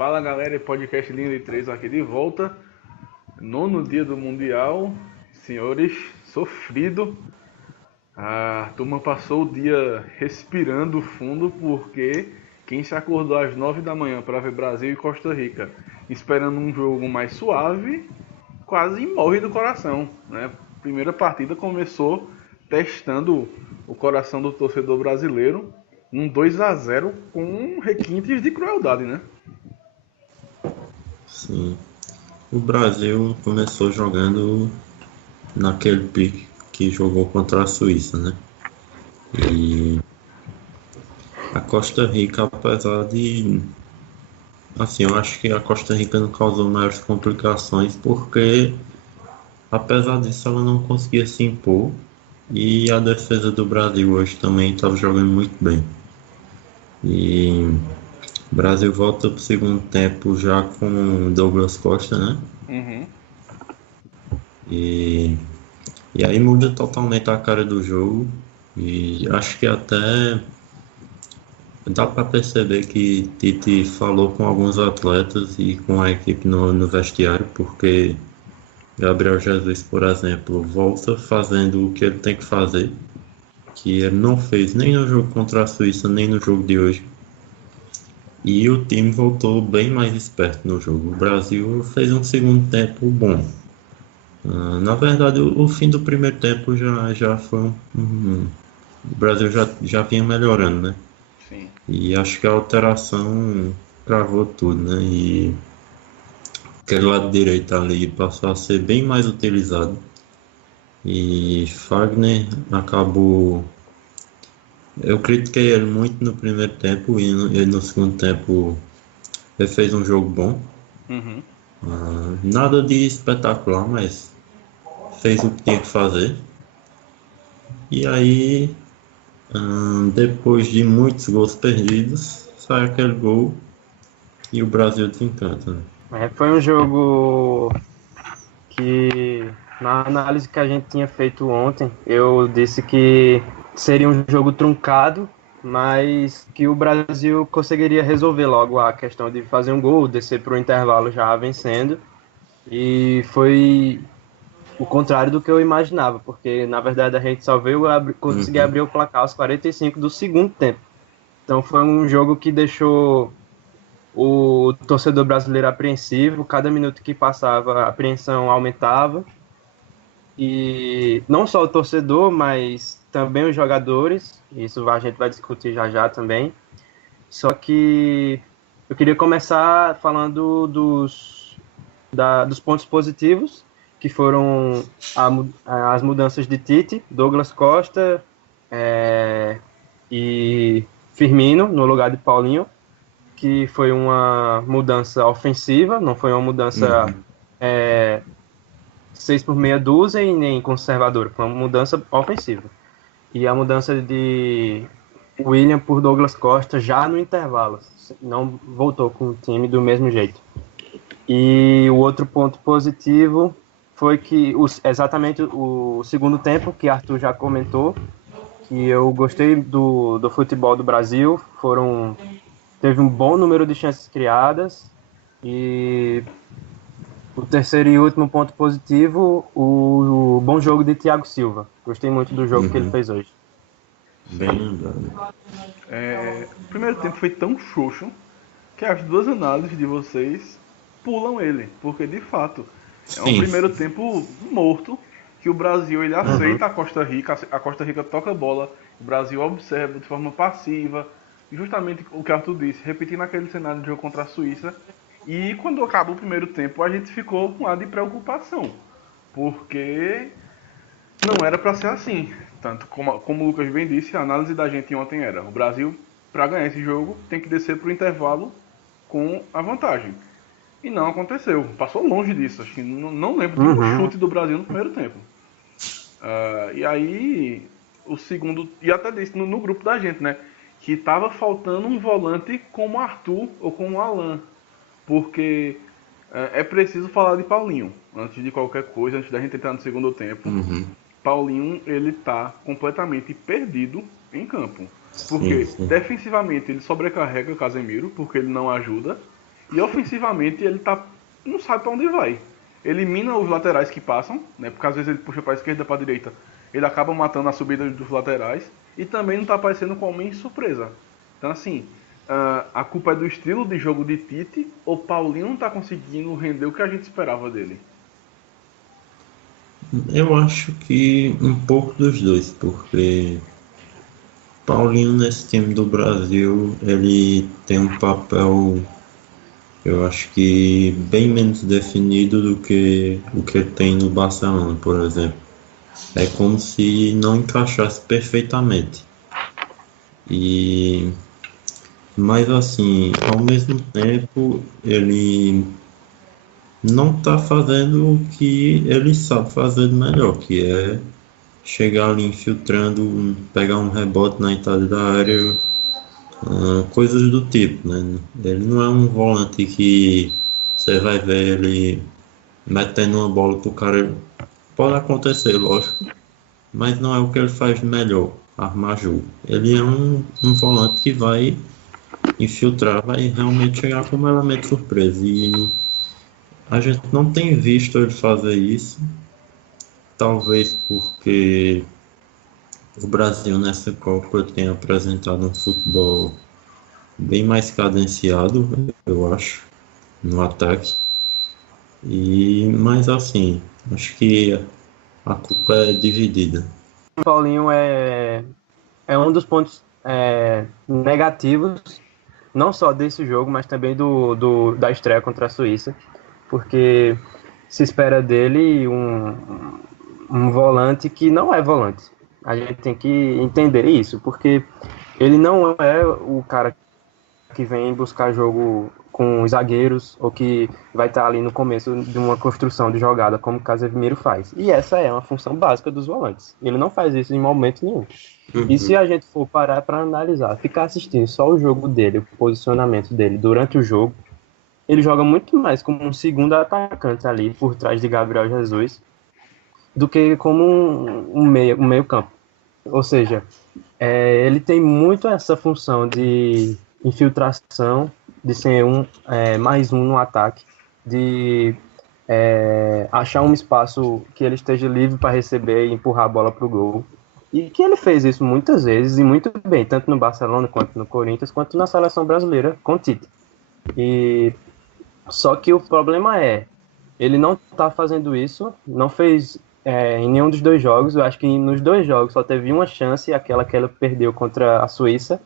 Fala galera, podcast Linha de 3 aqui de volta. Nono dia do Mundial. Senhores, sofrido. A turma passou o dia respirando fundo porque quem se acordou às 9 da manhã para ver Brasil e Costa Rica esperando um jogo mais suave, quase morre do coração, né? Primeira partida começou testando o coração do torcedor brasileiro, um 2-0 com requintes de crueldade, né? Sim, o Brasil começou jogando naquele pique que jogou contra a Suíça, né? E a Costa Rica, apesar de... Assim, eu acho que a Costa Rica não causou maiores complicações porque, apesar disso, ela não conseguia se impor. E a defesa do Brasil hoje também estava jogando muito bem. E o Brasil volta para o segundo tempo já com Douglas Costa, né? Uhum. E, e aí muda totalmente a cara do jogo. E acho que até dá para perceber que Tite falou com alguns atletas e com a equipe no vestiário, porque Gabriel Jesus, por exemplo, volta fazendo o que ele tem que fazer, que ele não fez nem no jogo contra a Suíça, nem no jogo de hoje. E o time voltou bem mais esperto no jogo. O Brasil fez um segundo tempo bom. Na verdade, o fim do primeiro tempo já foi o Brasil já vinha melhorando, né? Sim. E acho que a alteração travou tudo, né? E aquele lado direito ali passou a ser bem mais utilizado. E Fagner acabou. Eu critiquei ele muito no primeiro tempo e no segundo tempo ele fez um jogo bom. Uhum. Nada de espetacular, mas fez o que tinha que fazer. E aí, depois de muitos gols perdidos, sai aquele gol e o Brasil desencanta, né? Foi um jogo que, na análise que a gente tinha feito ontem, eu disse que seria um jogo truncado, mas que o Brasil conseguiria resolver logo a questão de fazer um gol, descer para o intervalo já vencendo. E foi o contrário do que eu imaginava, porque na verdade a gente só veio conseguir Uhum. abrir o placar aos 45 do segundo tempo. Então foi um jogo que deixou o torcedor brasileiro apreensivo, cada minuto que passava a apreensão aumentava, e não só o torcedor, mas também os jogadores, isso a gente vai discutir já já também. Só que eu queria começar falando dos pontos positivos, que foram as mudanças de Tite, Douglas Costa e Firmino no lugar de Paulinho, que foi uma mudança ofensiva, não foi uma mudança Uhum. 6 por meia dúzia e nem conservadora, foi uma mudança ofensiva. E a mudança de William por Douglas Costa já no intervalo, não voltou com o time do mesmo jeito. E o outro ponto positivo foi que exatamente o segundo tempo, que Arthur já comentou, que eu gostei do futebol do Brasil, teve um bom número de chances criadas. E o terceiro e último ponto positivo, o bom jogo de Thiago Silva. Gostei muito do jogo que ele Uhum. fez hoje. Bem lembrado. O primeiro tempo foi tão xoxo que as duas análises de vocês pulam ele, porque de fato é um Sim. primeiro tempo morto, que o Brasil ele aceita Uhum. a Costa Rica toca a bola, o Brasil observa de forma passiva, justamente o que Arthur disse, repetindo aquele cenário de jogo contra a Suíça, e quando acabou o primeiro tempo a gente ficou com ar de preocupação, porque não era para ser assim. Tanto como o Lucas bem disse, a análise da gente ontem era: o Brasil, para ganhar esse jogo, tem que descer para o intervalo com a vantagem. E não aconteceu. Passou longe disso. Acho que não lembro de um Uhum. chute do Brasil no primeiro tempo. E aí, o segundo. E até disse no grupo da gente, né? Que tava faltando um volante como o Arthur ou como o Alan. Porque é preciso falar de Paulinho. Antes de qualquer coisa, antes da gente entrar no segundo tempo. Uhum. Paulinho, ele tá completamente perdido em campo. Sim, Porque sim. defensivamente ele sobrecarrega o Casemiro, porque ele não ajuda. E ofensivamente ele não sabe para onde vai. Elimina os laterais que passam, né? Porque às vezes ele puxa para a esquerda, para a direita. Ele acaba matando a subida dos laterais. E também não está aparecendo com homem surpresa. Então assim, a culpa é do estilo de jogo de Tite, ou Paulinho não está conseguindo render o que a gente esperava dele? Eu acho que um pouco dos dois, porque Paulinho nesse time do Brasil, ele tem um papel, eu acho que bem menos definido do que o que ele tem no Barcelona, por exemplo. É como se não encaixasse perfeitamente. E mas assim, ao mesmo tempo, ele não está fazendo o que ele sabe fazer de melhor, que é chegar ali infiltrando, pegar um rebote na entrada da área, coisas do tipo, né? Ele não é um volante que você vai ver ele metendo uma bola pro cara. Pode acontecer, lógico, mas não é o que ele faz de melhor, armar jogo. Ele é um volante que vai infiltrar, vai realmente chegar como elemento surpresa. E a gente não tem visto ele fazer isso, talvez porque o Brasil nessa Copa tem apresentado um futebol bem mais cadenciado, eu acho, no ataque. Mas assim, acho que a culpa é dividida. O Paulinho é um dos pontos negativos, não só desse jogo, mas também da estreia contra a Suíça, porque se espera dele um volante que não é volante. A gente tem que entender isso, porque ele não é o cara que vem buscar jogo com os zagueiros ou que vai estar ali no começo de uma construção de jogada, como o Casemiro faz. E essa é uma função básica dos volantes. Ele não faz isso em momento nenhum. E se a gente for parar para analisar, ficar assistindo só o jogo dele, o posicionamento dele durante o jogo, ele joga muito mais como um segundo atacante ali por trás de Gabriel Jesus do que como um meio campo. Ou seja, ele tem muito essa função de infiltração, de ser mais um no ataque, de achar um espaço que ele esteja livre para receber e empurrar a bola para o gol. E que ele fez isso muitas vezes e muito bem, tanto no Barcelona, quanto no Corinthians, quanto na seleção brasileira com o Tite. Só que o problema ele não está fazendo isso, não fez em nenhum dos dois jogos. Eu acho que nos dois jogos só teve uma chance, aquela que ele perdeu contra a Suíça,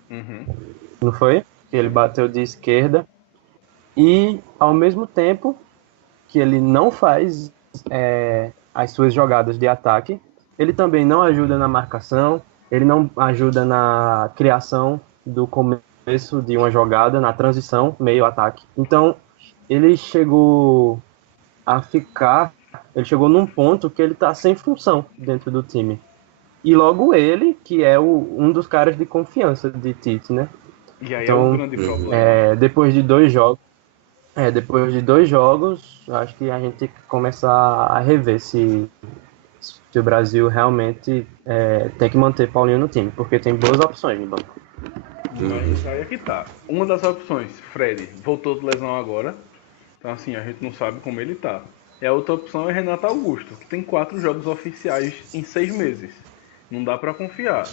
não foi? Que ele bateu de esquerda. E, ao mesmo tempo que ele não faz as suas jogadas de ataque, ele também não ajuda na marcação, ele não ajuda na criação do começo de uma jogada, na transição, meio-ataque. Então, ele chegou num ponto que ele está sem função dentro do time. E logo ele, que é um dos caras de confiança de Tite, né? E aí então, é o grande problema. Depois de dois jogos, acho que a gente tem que começar a rever se o Brasil realmente tem que manter Paulinho no time, porque tem boas opções no banco. Mas aí é que tá. Uma das opções, Fred, voltou de lesão agora. Então assim, a gente não sabe como ele tá. E a outra opção é Renato Augusto, que tem 4 jogos oficiais em 6 meses. Não dá pra confiar.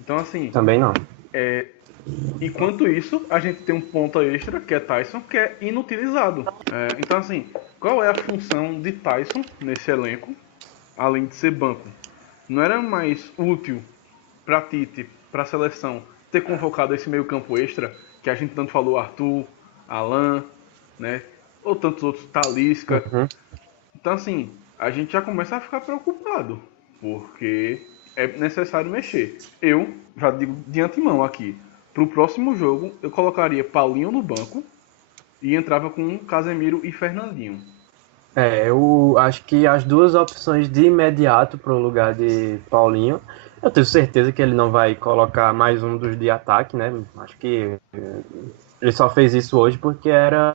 Então assim... Também não. Enquanto isso, a gente tem um ponta extra, que é Tyson, que é inutilizado. Então assim, qual é a função de Tyson nesse elenco, além de ser banco? Não era mais útil pra Tite, pra seleção, ter convocado esse meio campo extra, que a gente tanto falou, Arthur, Alan, né? Ou tantos outros, Talisca. Então assim, a gente já começa a ficar preocupado, porque é necessário mexer. Eu já digo de antemão aqui, pro próximo jogo eu colocaria Paulinho no banco e entrava com Casemiro e Fernandinho. Eu acho que as duas opções de imediato pro lugar de Paulinho, eu tenho certeza que ele não vai colocar mais um dos de ataque, né? Acho que ele só fez isso hoje porque era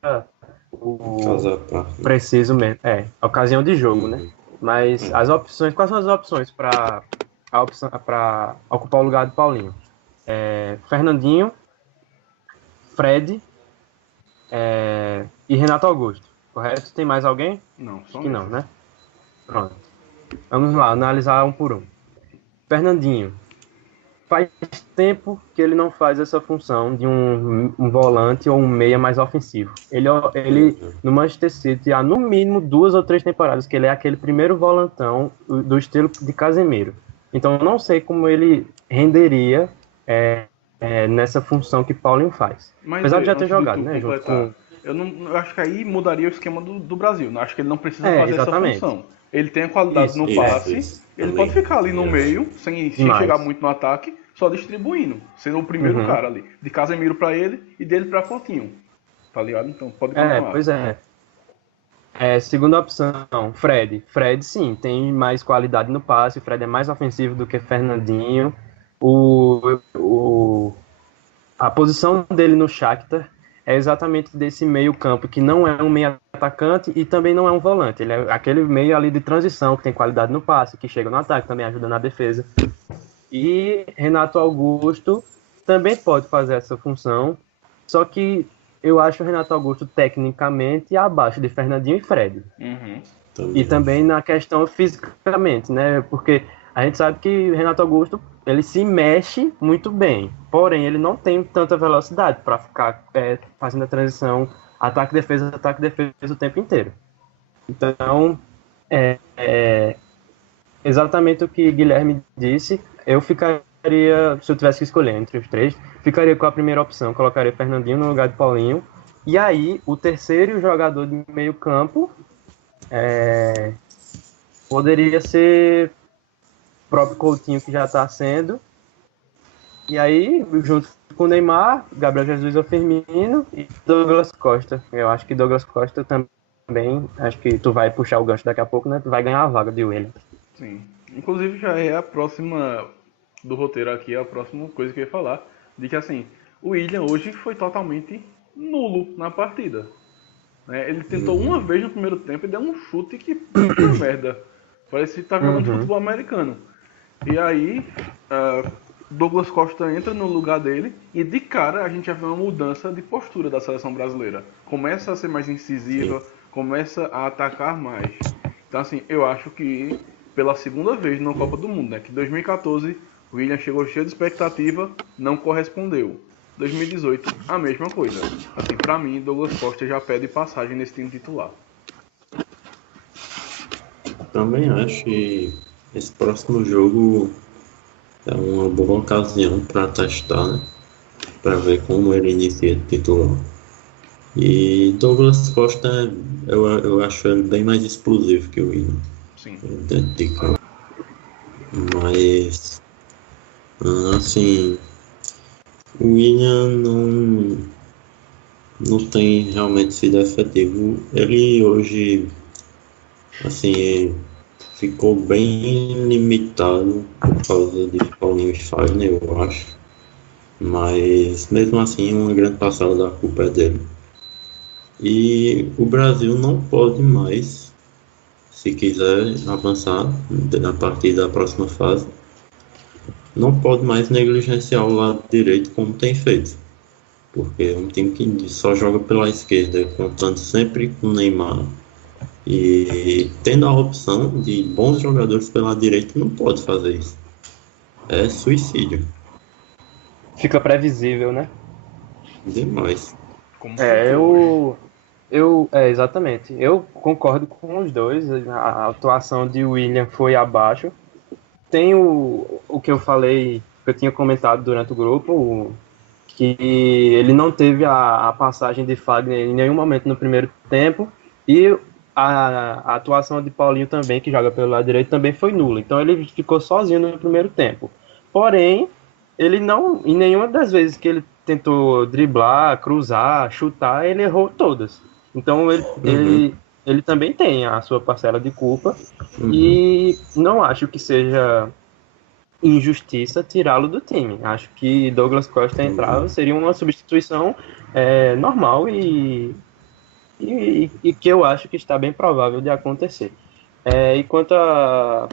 preciso mesmo. A ocasião de jogo, né? Mas as opções, quais são as opções para ocupar o lugar do Paulinho? Fernandinho, Fred, e Renato Augusto, correto? Tem mais alguém? Não, Acho só que não, isso. né? Pronto. Vamos lá, analisar um por um. Fernandinho. Faz tempo que ele não faz essa função de um volante ou um meia mais ofensivo. Ele no Manchester City há no mínimo 2 ou 3 temporadas que ele é aquele primeiro volantão do estilo de Casemiro. Então eu não sei como ele renderia nessa função que Paulinho faz. Mas Apesar de já ter antes de jogado, tu né? Junto completar, com. eu acho que aí mudaria o esquema do Brasil. Eu acho que ele não precisa fazer essa Exatamente. função. Ele tem a qualidade Isso, no passe, isso. ele Também. pode ficar ali no Eu meio, sem Demais. chegar muito no ataque, só distribuindo, sendo o primeiro Uhum. cara ali. De Casemiro pra ele e dele pra Coutinho. Tá ligado? Então pode continuar. Pois é. Segunda opção, Fred. Fred, sim, tem mais qualidade no passe. Fred é mais ofensivo do que Fernandinho. A posição dele no Shakhtar é exatamente desse meio campo, que não é um meio atacante e também não é um volante. Ele é aquele meio ali de transição, que tem qualidade no passe, que chega no ataque, também ajuda na defesa. E Renato Augusto também pode fazer essa função, só que eu acho o Renato Augusto tecnicamente abaixo de Fernandinho e Fred. Uhum. E também na questão fisicamente, né? Porque a gente sabe que o Renato Augusto, ele se mexe muito bem, porém ele não tem tanta velocidade para ficar fazendo a transição ataque-defesa o tempo inteiro. Então, exatamente o que Guilherme disse, eu ficaria, se eu tivesse que escolher entre os três, ficaria com a primeira opção, colocaria Fernandinho no lugar de Paulinho, e aí o terceiro jogador de meio campo poderia ser o próprio Coutinho, que já está sendo, e aí junto com o Neymar, Gabriel Jesus ou Firmino e Douglas Costa. Eu acho que Douglas Costa também, acho que tu vai puxar o gancho daqui a pouco, né? Tu vai ganhar a vaga de Willian. Sim. Inclusive já é a próxima do roteiro aqui, a próxima coisa que eu ia falar. De que assim, o Willian hoje foi totalmente nulo na partida. Né? Ele tentou uma vez no primeiro tempo e deu um chute que puta merda. Parece que tá jogando futebol americano. E aí, Douglas Costa entra no lugar dele e de cara a gente já vê uma mudança de postura da seleção brasileira. Começa a ser mais incisiva, começa a atacar mais. Então assim, eu acho que pela segunda vez na Copa do Mundo, né, que 2014 o Willian chegou cheio de expectativa, não correspondeu. 2018, a mesma coisa. Assim, pra mim, Douglas Costa já pede passagem nesse time titular. também acho que esse próximo jogo é uma boa ocasião para testar, né? Para ver como ele inicia de titular. E Douglas Costa, eu acho ele bem mais explosivo que o Willian Sim. dentro de campo. Mas, assim, o Willian não tem realmente sido efetivo. Ele hoje, assim, ficou bem limitado por causa de Paulinho e Fagner, eu acho. Mas, mesmo assim, uma grande parcela da culpa é dele. E o Brasil não pode mais, se quiser avançar a partir da próxima fase, não pode mais negligenciar o lado direito como tem feito. Porque é um time que só joga pela esquerda, contando sempre com o Neymar. E tendo a opção de bons jogadores pela direita, não pode fazer isso. É suicídio. Fica previsível, né? Demais. Como ficou hoje. Exatamente. Eu concordo com os dois. A atuação de Willian foi abaixo. Tem o que eu falei, que eu tinha comentado durante o grupo, que ele não teve a passagem de Fagner em nenhum momento no primeiro tempo, e a atuação de Paulinho também, que joga pelo lado direito, também foi nula. Então ele ficou sozinho no primeiro tempo. Porém, ele não, em nenhuma das vezes que ele tentou driblar, cruzar, chutar, ele errou todas. Então ele também tem a sua parcela de culpa, e não acho que seja injustiça tirá-lo do time. Acho que Douglas Costa entrar seria uma substituição normal e que eu acho que está bem provável de acontecer. E quanto ao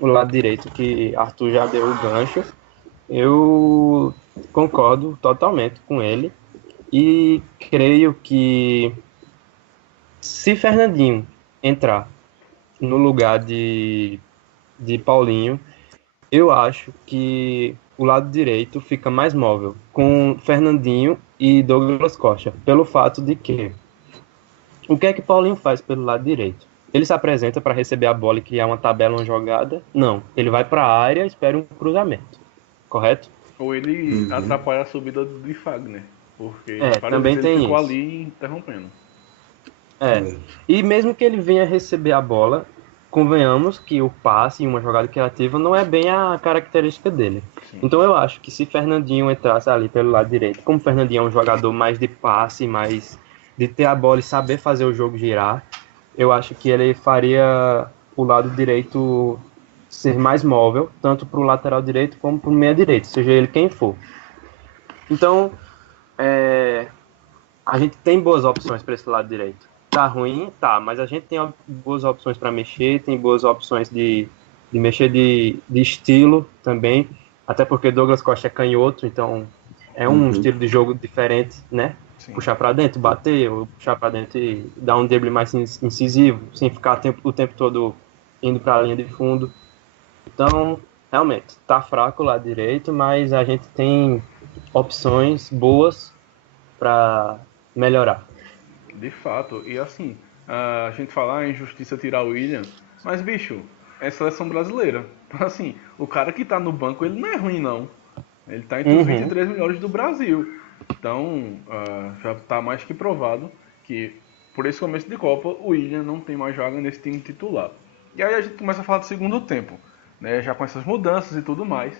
lado direito, que Arthur já deu o gancho, eu concordo totalmente com ele e creio que Se Fernandinho entrar no lugar de Paulinho, eu acho que o lado direito fica mais móvel, com Fernandinho e Douglas Costa, pelo fato de que o que é que Paulinho faz pelo lado direito? Ele se apresenta para receber a bola e criar uma tabela, uma jogada? Não. Ele vai para a área e espera um cruzamento. Correto? Ou ele Uhum. atrapalha a subida de Fagner, porque várias Também vezes ele tem ficou isso. ali interrompendo. É. E mesmo que ele venha receber a bola, convenhamos que o passe em uma jogada criativa não é bem a característica dele. Sim. Então eu acho que se Fernandinho entrasse ali pelo lado direito, como o Fernandinho é um jogador mais de passe, mais de ter a bola e saber fazer o jogo girar, eu acho que ele faria o lado direito ser mais móvel, tanto para o lateral direito como para o meia direito, seja ele quem for. Então, a gente tem boas opções para esse lado direito. Tá ruim? Tá, mas a gente tem boas opções para mexer, tem boas opções de mexer de estilo também, até porque Douglas Costa é canhoto, então é um Uhum. estilo de jogo diferente, né? Sim. Puxar para dentro, bater, ou puxar para dentro e dar um drible mais incisivo, sem ficar o tempo todo indo para a linha de fundo. Então, realmente, tá fraco o lado direito, mas a gente tem opções boas para melhorar. De fato, e assim, a gente fala em justiça tirar o William, mas bicho, é seleção brasileira. Então, assim, o cara que tá no banco, ele não é ruim não. Ele tá entre os 23 melhores do Brasil. Então, já tá mais que provado que, por esse começo de Copa, o William não tem mais vaga nesse time titular. E aí a gente começa a falar do segundo tempo, né? Já com essas mudanças e tudo mais.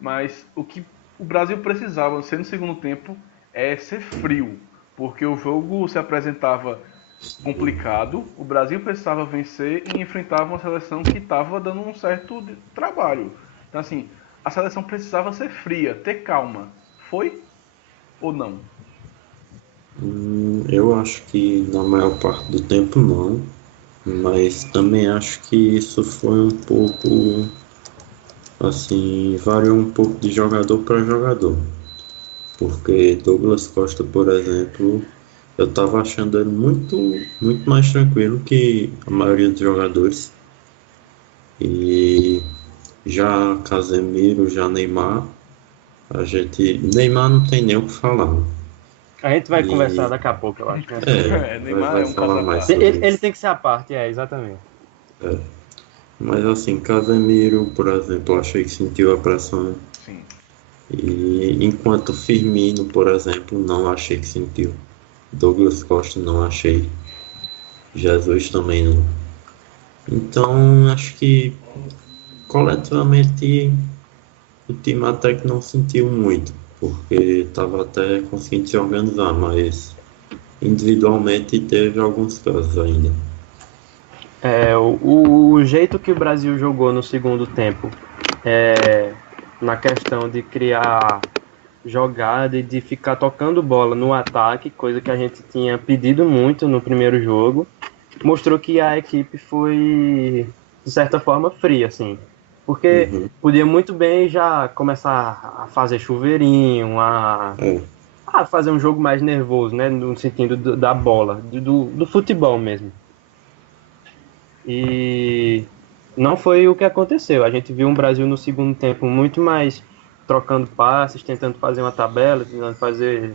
Mas o que o Brasil precisava ser no segundo tempo é ser frio. Porque o jogo se apresentava complicado, o Brasil precisava vencer e enfrentava uma seleção que estava dando um certo trabalho. Então, assim, a seleção precisava ser fria, ter calma. Foi ou não? Eu acho que na maior parte do tempo não, mas também acho que isso foi um pouco, assim, variou um pouco de jogador para jogador. Porque Douglas Costa, por exemplo, eu estava achando ele muito mais tranquilo que a maioria dos jogadores. E já Casemiro, já Neymar, Neymar não tem nem o que falar. A gente vai conversar E daqui a pouco, eu acho, né, sobre ele. Neymar vai é um caso falar à mais parte. sobre Ele isso. tem que ser a parte, exatamente. Mas assim, Casemiro, por exemplo, eu achei que sentiu a pressão. Sim. E enquanto Firmino, por exemplo, não achei que sentiu. Douglas Costa não achei. Jesus também não. Então, acho que coletivamente o time até que não sentiu muito, porque estava até conseguindo se organizar, mas individualmente teve alguns casos ainda. O jeito que o Brasil jogou no segundo tempo, na questão de criar jogada e de ficar tocando bola no ataque, coisa que a gente tinha pedido muito no primeiro jogo, mostrou que a equipe foi, de certa forma, fria, assim. Porque Uhum. podia muito bem já começar a fazer chuveirinho, É, a fazer um jogo mais nervoso, né? No sentido da bola, do futebol mesmo. E não foi o que aconteceu. A gente viu um Brasil no segundo tempo muito mais trocando passes, tentando fazer uma tabela, tentando fazer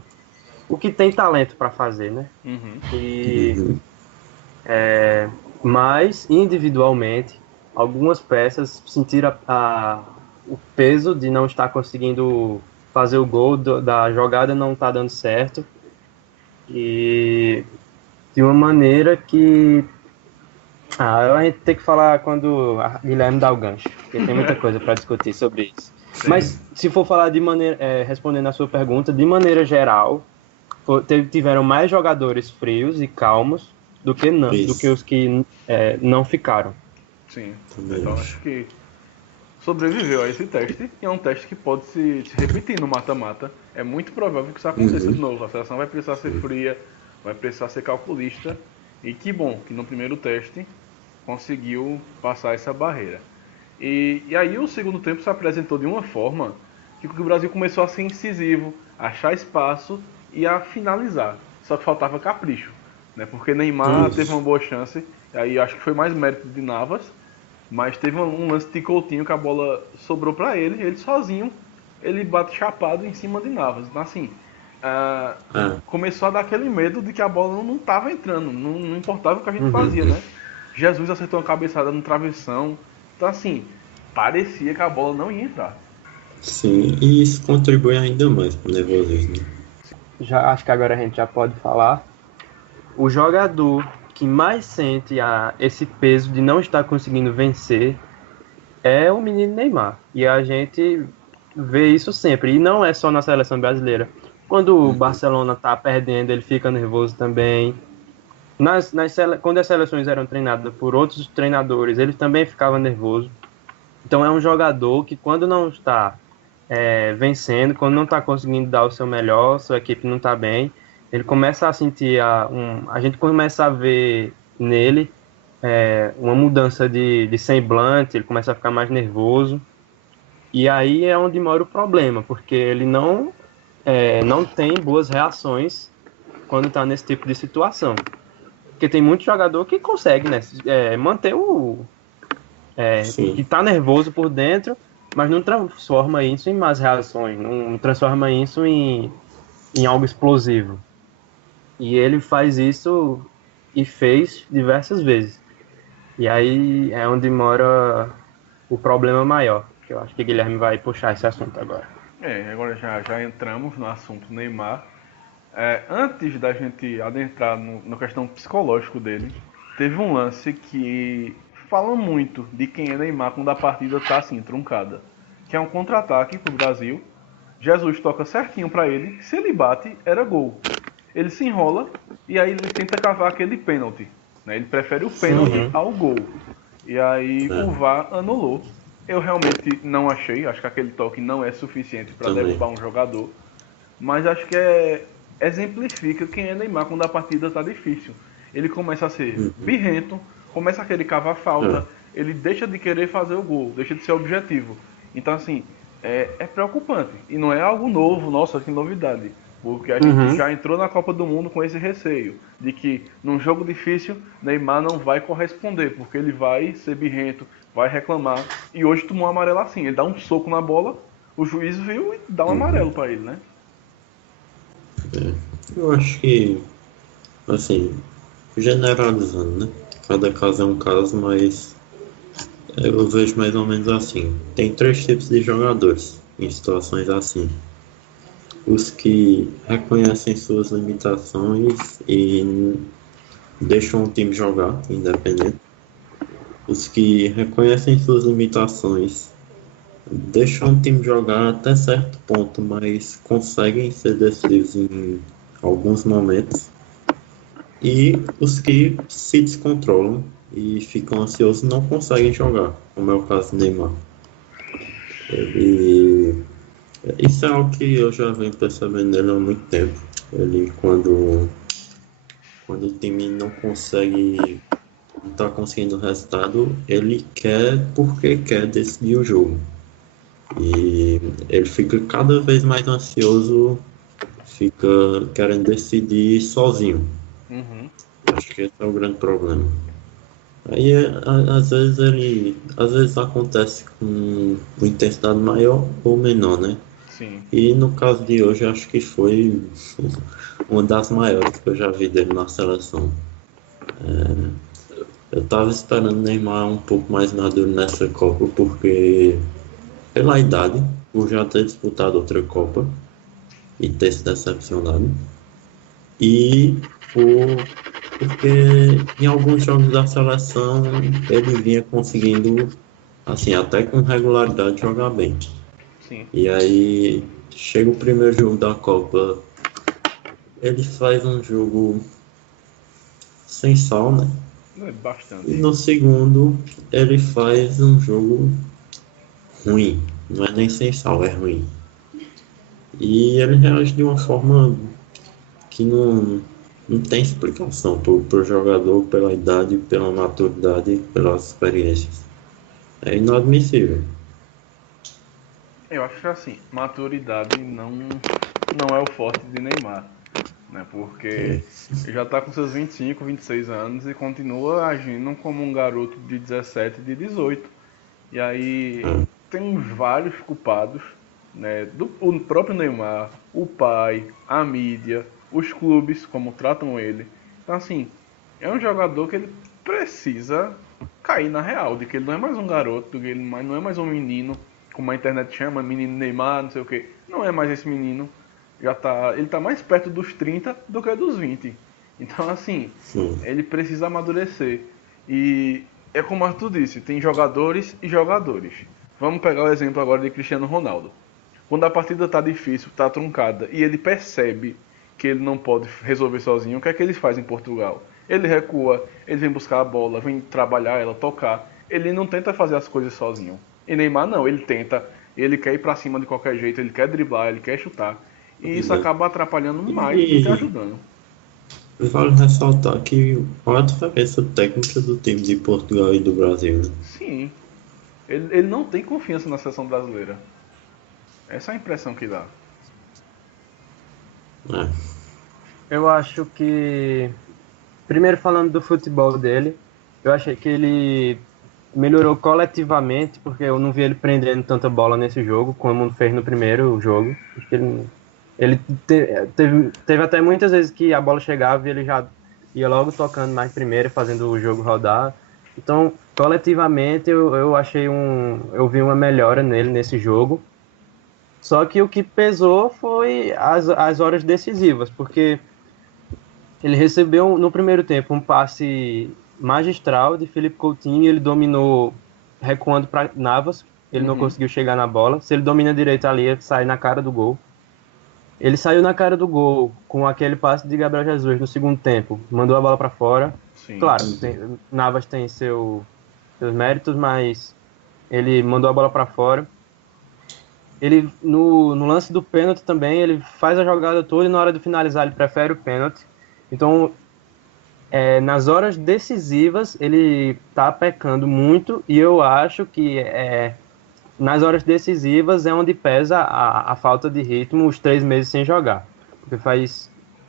o que tem talento para fazer, né? Uhum. E uhum. mas individualmente algumas peças sentiram o peso de não estar conseguindo fazer o gol, da jogada não estar dando certo, e de uma maneira que a gente tem que falar quando a Guilherme dá o gancho, porque tem muita coisa para discutir sobre isso. Sim. Mas se for falar de maneira, respondendo a sua pergunta, de maneira geral, tiveram mais jogadores frios e calmos do que Isso, os que não ficaram. Sim. também Então acho. acho que sobreviveu a esse teste e é um teste que pode se repetir no mata-mata. É muito provável que isso aconteça de novo. A seleção vai precisar ser fria, vai precisar ser calculista. E que bom que no primeiro teste conseguiu passar essa barreira. E aí o segundo tempo se apresentou de uma forma que o Brasil começou a ser incisivo, a achar espaço e a finalizar. Só que faltava capricho. né? Porque Neymar Isso. teve uma boa chance, aí acho que foi mais mérito de Navas, mas teve um lance de Coutinho que a bola sobrou para ele sozinho, ele bate chapado em cima de Navas. Então assim, É. começou a dar aquele medo de que a bola não estava entrando, não importava o que a gente Uhum. fazia, né? Jesus acertou uma cabeçada no travessão, então assim, parecia que a bola não ia entrar. Sim, e isso contribui ainda mais pro nervosismo. Já acho que agora a gente já pode falar. O jogador que mais sente esse peso de não estar conseguindo vencer é o menino Neymar. E a gente vê isso sempre. E não é só na seleção brasileira. Quando o Barcelona tá perdendo, ele fica nervoso também. Quando as seleções eram treinadas por outros treinadores, ele também ficava nervoso. Então é um jogador que quando não está vencendo, quando não está conseguindo dar o seu melhor, sua equipe não está bem, ele começa a sentir a gente começa a ver nele uma mudança de semblante, ele começa a ficar mais nervoso. E aí é onde mora o problema, porque ele não tem boas reações quando está nesse tipo de situação. Porque tem muito jogador que consegue, né, manter que Sim, está nervoso por dentro, mas não transforma isso em más reações, não transforma isso em algo explosivo. E ele faz isso e fez diversas vezes. E aí é onde mora o problema maior, que eu acho que o Guilherme vai puxar esse assunto agora. Agora já entramos no assunto Neymar. Antes da gente adentrar na questão psicológica dele, teve um lance que fala muito de quem é Neymar quando a partida tá assim, truncada. Que é um contra-ataque pro Brasil. Jesus toca certinho para ele, se ele bate, era gol. Ele se enrola e aí ele tenta cavar aquele pênalti, né? Ele prefere o pênalti Uhum. ao gol. E aí o é, VAR anulou. Eu realmente não achei, acho que aquele toque não é suficiente para também. derrubar um jogador, mas acho que exemplifica quem é Neymar quando a partida tá difícil. Ele começa a ser Uhum. birrento, começa a querer cavar falta, É, ele deixa de querer fazer o gol, deixa de ser objetivo. Então, assim, é preocupante. E não é algo novo, nossa, que novidade. Porque a gente Uhum. já entrou na Copa do Mundo com esse receio de que num jogo difícil Neymar não vai corresponder, porque ele vai ser birrento, vai reclamar. E hoje tomou um amarelo assim, ele dá um soco na bola, o juiz viu e dá um amarelo para ele, né? é. Eu acho que, assim, generalizando, né? Cada caso é um caso, mas eu vejo mais ou menos assim. Tem três tipos de jogadores em situações assim. Os que reconhecem suas limitações e deixam o time jogar, independente. Os que reconhecem suas limitações deixam o time jogar até certo ponto, mas conseguem ser decisivos em alguns momentos. E os que se descontrolam e ficam ansiosos não conseguem jogar, como é o caso do Neymar. Ele, isso é algo que eu já venho percebendo nele há muito tempo. Ele, quando o time não consegue, não está conseguindo o resultado, ele quer porque quer decidir o jogo. E ele fica cada vez mais ansioso, fica querendo decidir sozinho. Uhum. Acho que esse é o grande problema. Aí, às vezes acontece com uma intensidade maior ou menor, né? Sim. E no caso de hoje, acho que foi uma das maiores que eu já vi dele na seleção. Eu tava esperando o Neymar um pouco mais maduro nessa Copa, porque pela idade, por já ter disputado outra Copa e ter se decepcionado, e porque em alguns jogos da seleção ele vinha conseguindo, assim, até com regularidade jogar bem. Sim. E aí chega o primeiro jogo da Copa, ele faz um jogo sem sal, né? É E bastante. no segundo ele faz um jogo ruim. Não é nem sem sal, é ruim. E ele reage de uma forma que não tem explicação pro jogador, pela idade, pela maturidade, pelas experiências. É inadmissível. Eu acho que assim, maturidade não é o forte de Neymar. né? Porque ele já está com seus 25, 26 anos e continua agindo como um garoto de 17, de 18. E aí tem vários culpados, né? O próprio Neymar, o pai, a mídia, os clubes, como tratam ele. Então, assim, é um jogador que ele precisa cair na real, de que ele não é mais um garoto, que ele não é mais um menino, como a internet chama, menino Neymar, não sei o que. Não é mais esse menino. Ele tá mais perto dos 30 do que dos 20. Então, assim, ele precisa amadurecer. E é como o Arthur disse, tem jogadores e jogadores. Vamos pegar o exemplo agora de Cristiano Ronaldo. Quando a partida tá difícil, tá truncada, e ele percebe que ele não pode resolver sozinho, o que é que ele faz em Portugal? Ele recua, ele vem buscar a bola, vem trabalhar ela, tocar. Ele não tenta fazer as coisas sozinho. E Neymar não, ele tenta, ele quer ir pra cima de qualquer jeito, ele quer driblar, ele quer chutar. E isso acaba atrapalhando mais do que ajudando. Vale ressaltar que olha a diferença técnica do time de Portugal e do Brasil, né? Sim. Ele não tem confiança na seleção brasileira. Essa é a impressão que dá. Eu acho que, primeiro falando do futebol dele, eu achei que ele melhorou coletivamente, porque eu não vi ele prendendo tanta bola nesse jogo, como fez no primeiro jogo. Acho que ele teve até muitas vezes que a bola chegava e ele já ia logo tocando mais primeiro, fazendo o jogo rodar. Então, coletivamente, eu vi uma melhora nele nesse jogo. Só que o que pesou foi as horas decisivas, porque ele recebeu no primeiro tempo um passe magistral de Felipe Coutinho, ele dominou recuando para Navas, ele não conseguiu chegar na bola. Se ele domina direito ali, ele sai na cara do gol. Ele saiu na cara do gol com aquele passe de Gabriel Jesus no segundo tempo, mandou a bola para fora. Sim. Claro, Navas tem seus méritos, mas ele mandou a bola para fora. Ele no lance do pênalti também, ele faz a jogada toda e na hora de finalizar ele prefere o pênalti. Então, nas horas decisivas ele tá pecando muito e eu acho que nas horas decisivas é onde pesa a falta de ritmo, os 3 meses sem jogar. Porque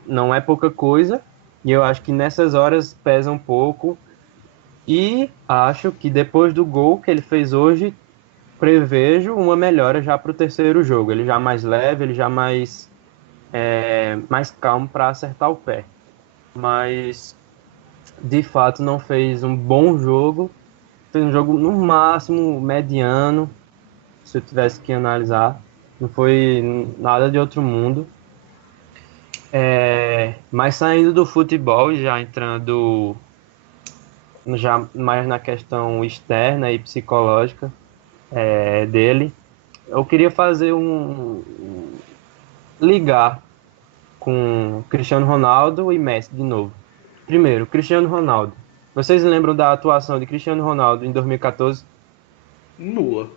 não é pouca coisa e eu acho que nessas horas pesa um pouco. E acho que depois do gol que ele fez hoje, prevejo uma melhora já para o terceiro jogo. Ele já mais leve, ele já mais calmo para acertar o pé. Mas, de fato, não fez um bom jogo. Fez um jogo, no máximo, mediano, se eu tivesse que analisar. Não foi nada de outro mundo. Mas saindo do futebol e já entrando já mais na questão externa e psicológica, dele, eu queria fazer ligar com Cristiano Ronaldo e Messi de novo. Primeiro, Cristiano Ronaldo. Vocês lembram da atuação de Cristiano Ronaldo em 2014? Nula.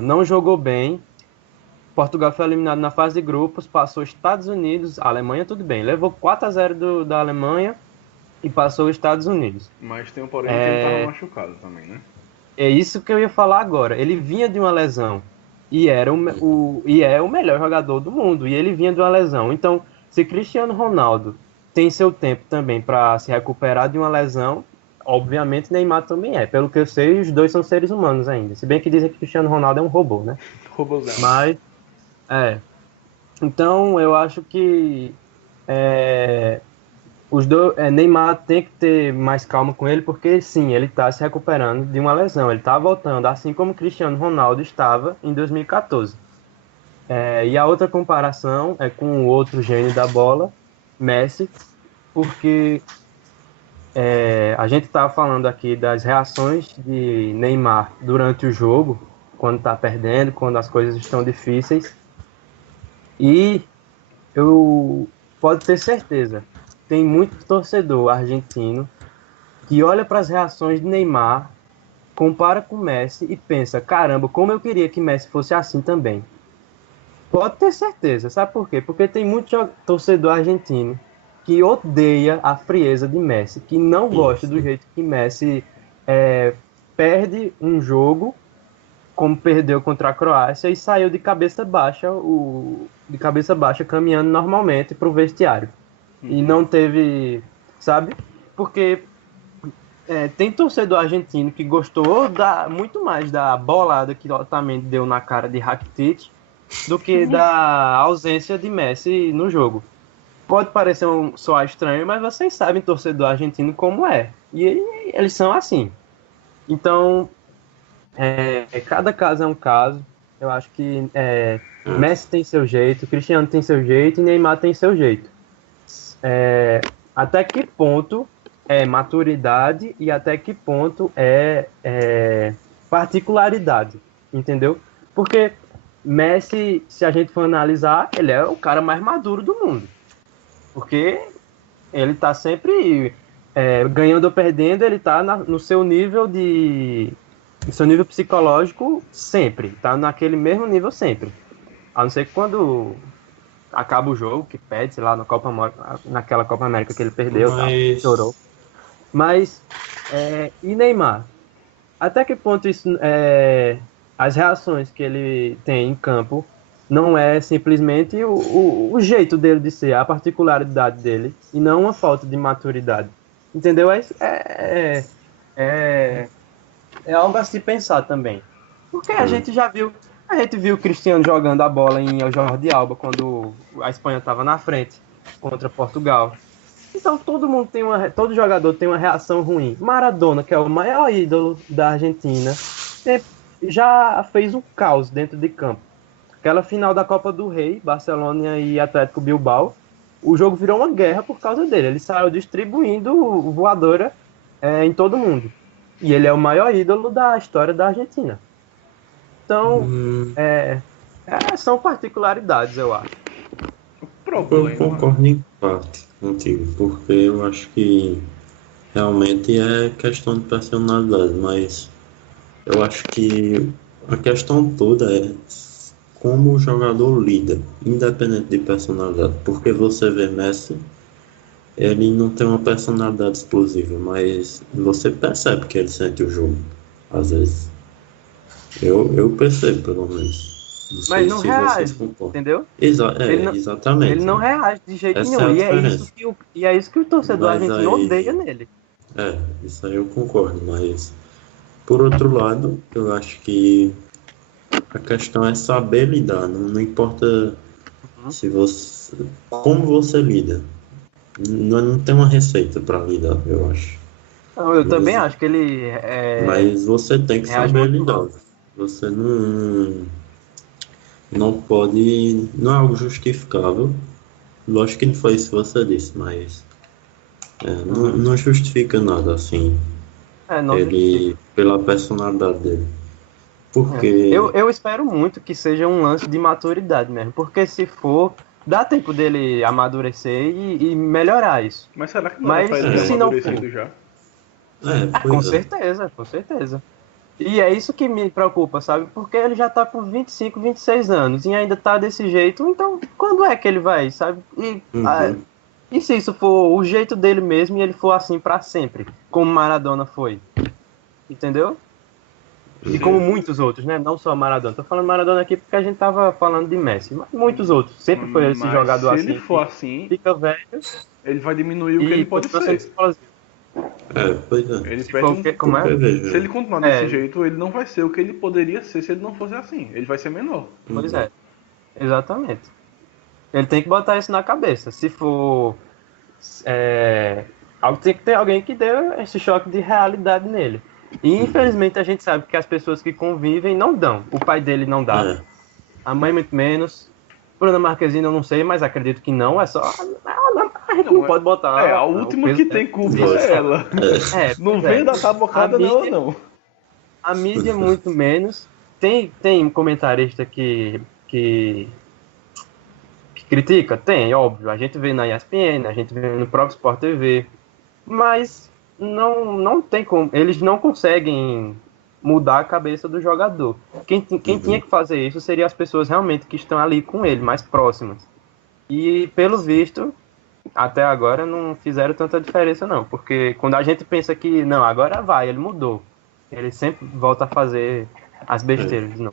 Não jogou bem. Portugal foi eliminado na fase de grupos, passou Estados Unidos, a Alemanha tudo bem, levou 4-0 da Alemanha e passou os Estados Unidos. Mas tem um porém que ele estava machucado também, né? É isso que eu ia falar agora. Ele vinha de uma lesão e é o melhor jogador do mundo e ele vinha de uma lesão. Então, se Cristiano Ronaldo tem seu tempo também para se recuperar de uma lesão, obviamente Neymar também é. Pelo que eu sei, os dois são seres humanos ainda. Se bem que dizem que Cristiano Ronaldo é um robô, né? Robôzão. Mas, então, eu acho que Neymar tem que ter mais calma com ele, porque sim, ele está se recuperando de uma lesão, ele está voltando, assim como Cristiano Ronaldo estava em 2014. E a outra comparação é com o outro gênio da bola, Messi, porque a gente estava falando aqui das reações de Neymar durante o jogo, quando está perdendo, quando as coisas estão difíceis, e pode ter certeza, tem muito torcedor argentino que olha para as reações de Neymar, compara com Messi e pensa, caramba, como eu queria que Messi fosse assim também. Pode ter certeza, sabe por quê? Porque tem muito torcedor argentino que odeia a frieza de Messi, que não gosta do jeito que Messi perde um jogo, como perdeu contra a Croácia, e saiu de cabeça baixa o de cabeça baixa, caminhando normalmente pro vestiário. E não teve, sabe? Porque tem torcedor argentino que gostou muito mais da bolada que Otamendi deu na cara de Rakitic do que da ausência de Messi no jogo. Pode parecer soar estranho, mas vocês sabem torcedor argentino como é. E eles são assim. Então, cada caso é um caso. Eu acho que Messi tem seu jeito, Cristiano tem seu jeito e Neymar tem seu jeito. Até que ponto é maturidade e até que ponto é particularidade, entendeu? Porque Messi, se a gente for analisar, ele é o cara mais maduro do mundo. Porque ele tá sempre ganhando ou perdendo, ele tá no seu nível no seu nível psicológico sempre, tá naquele mesmo nível sempre. A não ser que quando acaba o jogo, que perde, sei lá, naquela Copa América que ele perdeu, tá, chorou. Mas, e Neymar? Até que ponto isso, as reações que ele tem em campo não é simplesmente o jeito dele de ser, a particularidade dele, e não uma falta de maturidade. Entendeu? É algo a se pensar também. Porque a gente viu o Cristiano jogando a bola em Jordi Alba quando a Espanha estava na frente contra Portugal. Então todo jogador tem uma reação ruim. Maradona, que é o maior ídolo da Argentina, já fez um caos dentro de campo. Aquela final da Copa do Rei, Barcelona e Atlético Bilbao, o jogo virou uma guerra por causa dele. Ele saiu distribuindo voadora em todo mundo. E ele é o maior ídolo da história da Argentina. Então, são particularidades, eu acho. Eu concordo em parte contigo, porque eu acho que realmente é questão de personalidade, mas eu acho que a questão toda é como o jogador lida, independente de personalidade. Porque você vê Messi, ele não tem uma personalidade explosiva, mas você percebe que ele sente o jogo, às vezes. Eu percebo, pelo menos. Não sei Mas não se reage, vocês concordam. entendeu? Exatamente. Ele não reage de jeito Essa nenhum. é a E diferença. é isso que o torcedor Mas argentino aí- odeia nele. Isso aí eu concordo, mas por outro lado, eu acho que a questão é saber lidar, não importa se você, como você lida. Não tem uma receita para lidar, eu acho. Então, eu também Mas, acho que ele mas você tem que reage saber muito lidar. mal. Você não pode, não é algo justificável. Lógico que não foi isso que você disse, mas não justifica nada assim, Não justifica. ele pela personalidade dele. Porque Eu espero muito que seja um lance de maturidade mesmo, porque se for, dá tempo dele amadurecer e melhorar isso. Mas será que não Mas era pra ele ter se não amadurecido for, já? com certeza, com certeza. E é isso que me preocupa, sabe? Porque ele já tá com 25, 26 anos e ainda tá desse jeito, então quando é que ele vai, sabe? E se isso for o jeito dele mesmo e ele for assim pra sempre, como Maradona foi? Entendeu? E como muitos outros, né? Não só Maradona. Tô falando Maradona aqui porque a gente tava falando de Messi, mas muitos outros. Sempre foi esse Mas jogador se assim. ele for assim, Fica velho ele vai diminuir o que e ele pode continua sendo ser. explosivo. pois é. Ele Se perde for o quê? Como é? Porque veja, Se ele continuar desse jeito, ele não vai ser o que ele poderia ser se ele não fosse assim. Ele vai ser menor. Pois é. Exatamente. Ele tem que botar isso na cabeça. Se for. Tem que ter alguém que dê esse choque de realidade nele. E infelizmente a gente sabe que as pessoas que convivem não dão. O pai dele não dá. A mãe muito menos. Bruna Marquezine eu não sei, mas acredito que não. É só. A gente não pode botar. A última que tem culpa é ela. Não vem da tabocada nela, não. A mídia muito menos. Tem comentarista que critica? Tem, óbvio. A gente vê na ESPN, a gente vê no próprio Sport TV. Mas não tem como. Eles não conseguem mudar a cabeça do jogador. Quem tinha que fazer isso seria as pessoas realmente que estão ali com ele, mais próximas. E, pelo visto, até agora não fizeram tanta diferença, não. Porque quando a gente pensa que, não, agora vai, ele mudou. Ele sempre volta a fazer as besteiras, não.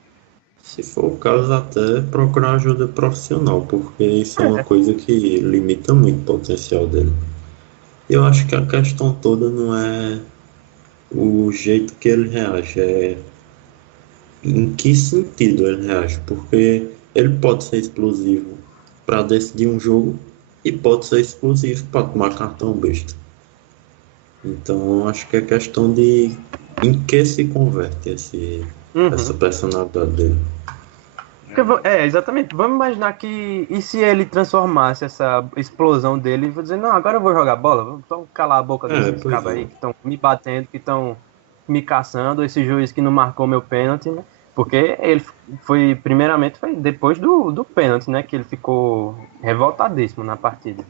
Se for o caso, até procurar ajuda profissional, porque isso é uma coisa que limita muito o potencial dele. Eu acho que a questão toda não é o jeito que ele reage, é em que sentido ele reage, porque ele pode ser explosivo para decidir um jogo e pode ser explosivo para tomar cartão besta. Então, acho que é questão de em que se converte essa Uhum. personalidade dele. Exatamente. Vamos imaginar que. E se ele transformasse essa explosão dele e vou dizer, não, agora eu vou jogar bola, então calar a boca desses Pois cabos aí é. que estão me batendo, que estão me caçando, esse juiz que não marcou meu pênalti, né? Porque ele foi, primeiramente, foi depois do pênalti, né? Que ele ficou revoltadíssimo na partida.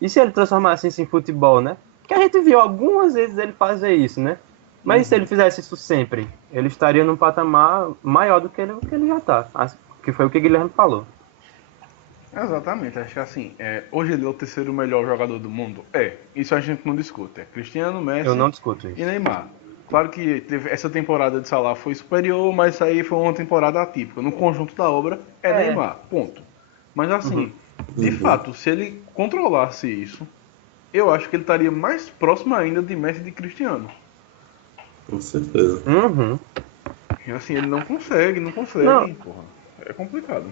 E se ele transformasse isso em futebol, né? Porque a gente viu algumas vezes ele fazer isso, né? Mas e se ele fizesse isso sempre? Ele estaria num patamar maior do que ele já está. Que foi o que o Guilherme falou. Exatamente, acho que assim, hoje ele é o terceiro melhor jogador do mundo. Isso a gente não discute. É Cristiano, Eu Messi não discuto e isso. Neymar. Claro que essa temporada de Salah foi superior, mas isso aí foi uma temporada atípica. No conjunto da obra é É. Neymar, ponto. Mas assim, Uhum. de Uhum, fato, se ele controlasse isso, eu acho que ele estaria mais próximo ainda de Messi e de Cristiano. com certeza. Uhum. E assim, ele não consegue, Não, porra. É complicado.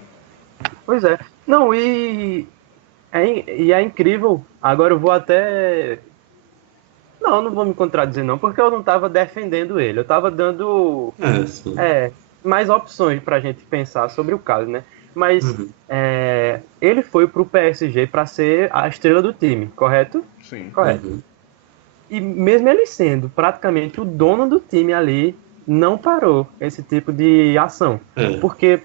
pois é. Não, e é incrível. Agora eu vou até. Não, eu não vou me contradizer, não, porque eu não estava defendendo ele. Eu estava dando Sim. é, mais opções para a gente pensar sobre o caso, né? Mas Uhum, ele foi para o PSG para ser a estrela do time, correto? Sim. Correto. uhum. E mesmo ele sendo praticamente o dono do time ali, não parou esse tipo de ação. É, Porque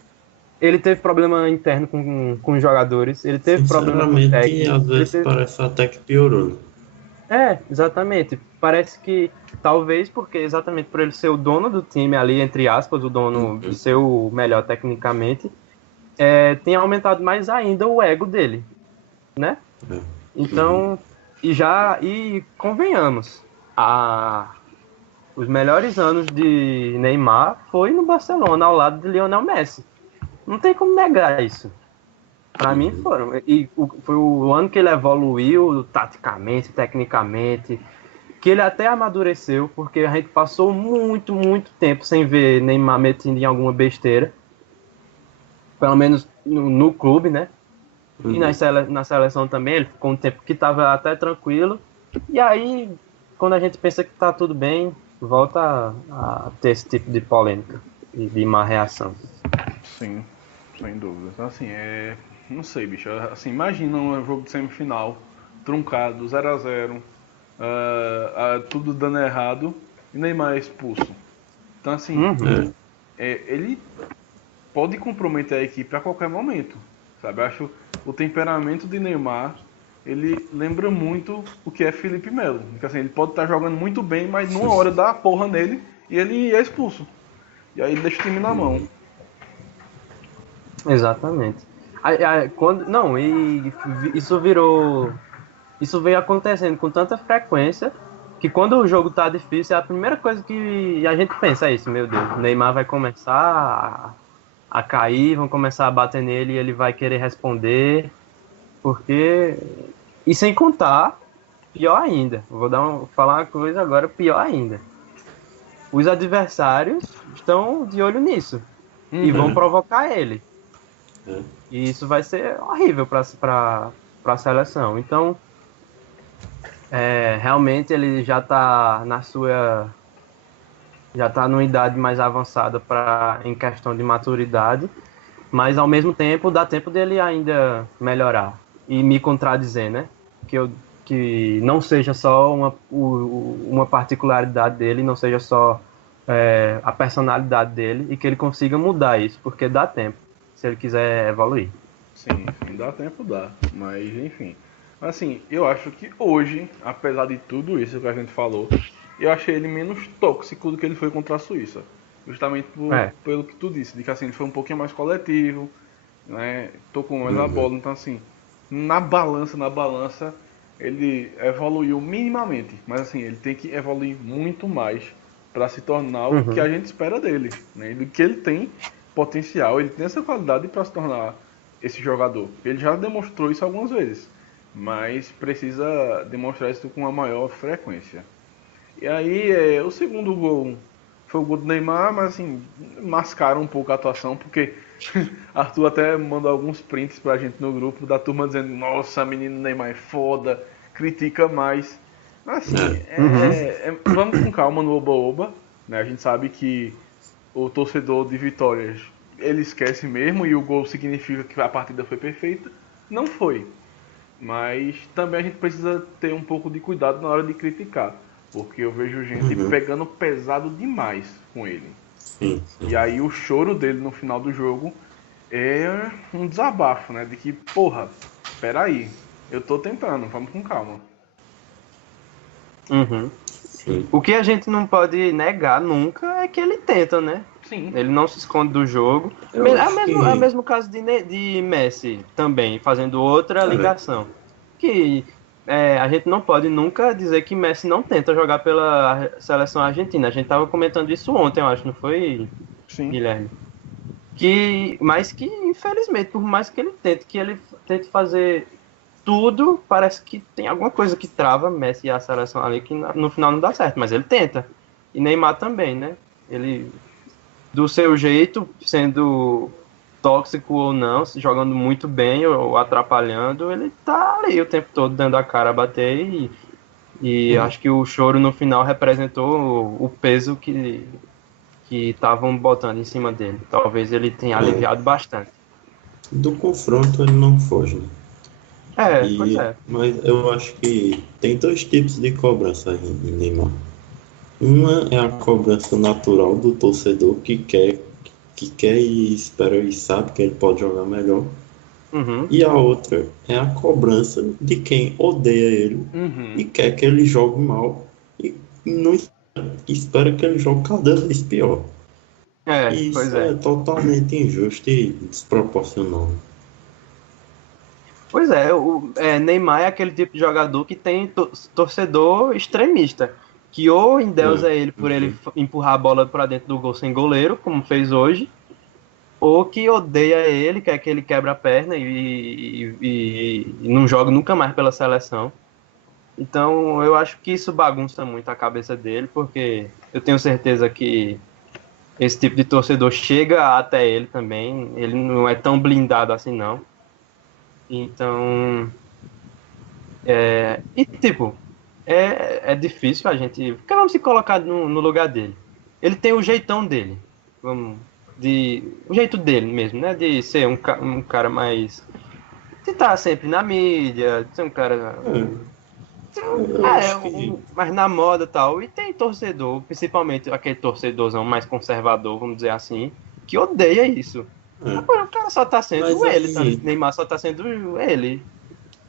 ele teve problema interno com os jogadores, ele teve problema com o sinceramente, técnico, às ele vezes teve. parece até que piorou, né? Exatamente. Parece que talvez porque exatamente por ele ser o dono do time ali, entre aspas, o dono Uhum, ser o melhor tecnicamente, tenha aumentado mais ainda o ego dele, né? é, uhum. Então, e convenhamos, os melhores anos de Neymar foi no Barcelona, ao lado de Lionel Messi. Não tem como negar isso. Para mim foram. Foi o ano que ele evoluiu taticamente, tecnicamente, que ele até amadureceu, porque a gente passou muito, muito tempo sem ver Neymar metendo em alguma besteira, pelo menos no clube, né? E Uhum. na seleção também, ele ficou um tempo que estava até tranquilo. E aí, quando a gente pensa que está tudo bem, volta a ter esse tipo de polêmica e de má reação. Sim, sem dúvida. Então, assim, não sei, bicho. Assim, imagina um jogo de semifinal, truncado, 0 a 0, tudo dando errado, e Neymar é expulso. Então, assim, Uhum, É, ele pode comprometer a equipe a qualquer momento, sabe? Eu acho o temperamento de Neymar, ele lembra muito o que é Felipe Melo. Porque, assim, ele pode estar jogando muito bem, mas numa hora dá a porra nele e ele é expulso. E aí ele deixa o time na mão. uhum. exatamente. Não, e isso virou. Isso veio acontecendo com tanta frequência que quando o jogo tá difícil, a primeira coisa que a gente pensa é isso, meu Deus, o Neymar vai começar a cair, vão começar a bater nele e ele vai querer responder, porque. E sem contar, pior ainda, falar uma coisa agora pior ainda. Os adversários estão de olho nisso e vão É, provocar ele. é. E isso vai ser horrível para a seleção. Então, realmente ele já está já está numa idade mais avançada em questão de maturidade, mas ao mesmo tempo dá tempo dele ainda melhorar e me contradizer, né? Que não seja só uma particularidade dele, não seja só a personalidade dele e que ele consiga mudar isso, porque dá tempo, se ele quiser evoluir. Sim, sim, dá tempo, dá. Mas, enfim. Assim, eu acho que hoje, apesar de tudo isso que a gente falou, eu achei ele menos tóxico do que ele foi contra a Suíça. Justamente É, pelo que tu disse, de que assim, ele foi um pouquinho mais coletivo, né? Tocou mais a Uhum. bola. Então, assim, na balança, ele evoluiu minimamente. Mas, assim, ele tem que evoluir muito mais para se tornar o que uhum, a gente espera dele, né? Do que ele tem potencial, ele tem essa qualidade para se tornar esse jogador. Ele já demonstrou isso algumas vezes, mas precisa demonstrar isso com uma maior frequência. E aí, o segundo gol foi o gol do Neymar, mas assim, mascaram um pouco a atuação, porque Arthur até mandou alguns prints pra gente no grupo da turma dizendo: nossa, menino Neymar é foda, critica mais. Mas assim, vamos com calma no Oba-Oba, né? A gente sabe que o torcedor de Vitórias, ele esquece mesmo, e o gol significa que a partida foi perfeita. Não foi. Mas também a gente precisa ter um pouco de cuidado na hora de criticar, porque eu vejo gente pegando pesado demais com ele. Sim. E aí o choro dele no final do jogo é um desabafo, né? De que, porra, peraí, eu tô tentando, vamos com calma. O que a gente não pode negar nunca é que ele tenta, né? Sim. Ele não se esconde do jogo. É o mesmo caso de Messi também, fazendo outra ligação. Que a gente não pode nunca dizer que Messi não tenta jogar pela seleção argentina. A gente tava comentando isso ontem, eu acho, não foi, Sim. Guilherme? Mas que, infelizmente, por mais que ele tente fazer tudo, parece que tem alguma coisa que trava Messi e a seleção ali, que no final não dá certo, mas ele tenta. E Neymar também, né? Ele, do seu jeito, sendo tóxico ou não, jogando muito bem ou atrapalhando, ele tá ali o tempo todo dando a cara a bater e acho que o choro no final representou o peso que estavam botando em cima dele. Talvez ele tenha aliviado bastante. Do confronto ele não foge, né? Pois é. Mas eu acho que tem dois tipos de cobrança aí em Neymar. Uma é a cobrança natural do torcedor que quer e espera e sabe que ele pode jogar melhor. E a outra é a cobrança de quem odeia ele e quer que ele jogue mal e não espera que ele jogue cada vez pior. E isso é totalmente injusto e desproporcional. Pois é, Neymar é aquele tipo de jogador que tem torcedor extremista, que ou endeusa ele por ele empurrar a bola para dentro do gol sem goleiro, como fez hoje, ou que odeia ele, quer que ele quebra a perna e não joga nunca mais pela seleção. Então eu acho que isso bagunça muito a cabeça dele, porque eu tenho certeza que esse tipo de torcedor chega até ele também, ele não é tão blindado assim não. Então, é difícil a gente... Porque vamos se colocar no lugar dele. Ele tem o jeitão dele, o jeito dele mesmo, né? De ser um cara mais... De estar sempre na mídia, de ser um cara... mais na moda e tal. E tem torcedor, principalmente aquele torcedorzão mais conservador, vamos dizer assim, que odeia isso. O cara só tá sendo ele, tá? Neymar só tá sendo ele.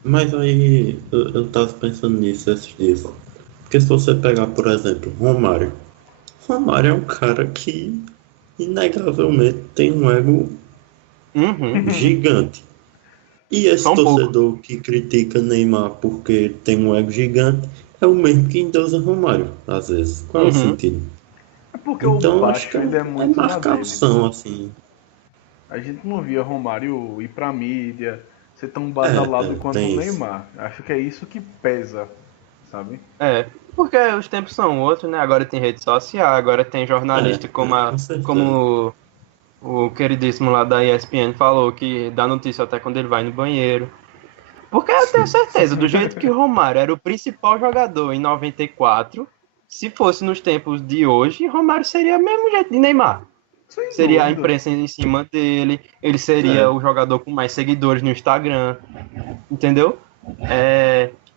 Mas aí eu tava pensando nisso esses dias. Porque se você pegar, por exemplo, Romário é um cara que inegavelmente tem um ego gigante. E esse torcedor que critica Neymar porque tem um ego gigante é o mesmo que endeusa Romário, às vezes. Qual é o sentido? É porque então, o acho que ele é muito marcação, assim. A gente não via Romário ir pra mídia, ser tão badalado quanto o Neymar. Acho que é isso que pesa, sabe? Porque os tempos são outros, né? Agora tem rede social, agora tem jornalista como o queridíssimo lá da ESPN falou, que dá notícia até quando ele vai no banheiro. Porque eu tenho certeza, do jeito que o Romário era o principal jogador em 94, se fosse nos tempos de hoje, Romário seria o mesmo jeito de Neymar. Seria a imprensa em cima dele, ele seria o jogador com mais seguidores no Instagram, entendeu?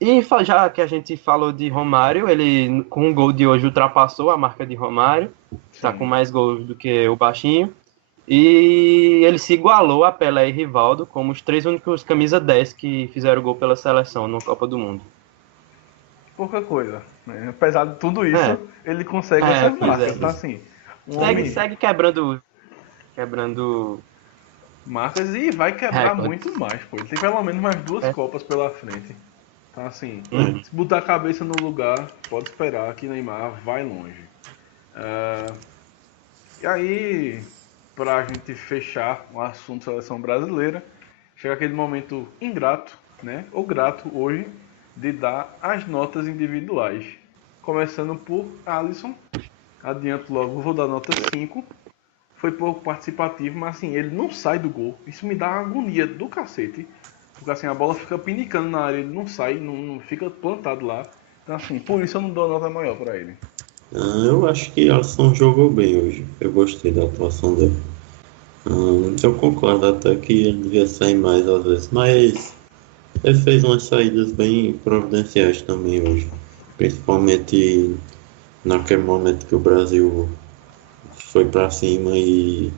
E já que a gente falou de Romário, ele com o gol de hoje ultrapassou a marca de Romário, está com mais gols do que o baixinho, e ele se igualou a Pelé e Rivaldo como os 3 únicos camisa 10 que fizeram gol pela seleção no Copa do Mundo. Pouca coisa, né? Apesar de tudo isso, ele consegue essas marcas, tá assim... Segue quebrando marcas e vai quebrar muito mais, pô. Ele tem pelo menos mais 2 Copas pela frente. Então, assim, se botar a cabeça no lugar, pode esperar que Neymar vai longe. E aí, para a gente fechar o assunto seleção brasileira, chega aquele momento ingrato, né? Ou grato hoje, de dar as notas individuais. Começando por Alisson. Adianto logo, vou dar nota 5. Foi pouco participativo, mas assim, ele não sai do gol. Isso me dá uma agonia do cacete. Porque assim, a bola fica pinicando na área, ele não sai, não fica plantado lá. Então assim, por isso eu não dou nota maior para ele. Eu acho que Alisson jogou bem hoje. Eu gostei da atuação dele. Eu concordo até que ele devia sair mais às vezes, mas ele fez umas saídas bem providenciais também hoje. Principalmente naquele momento que o Brasil foi para cima e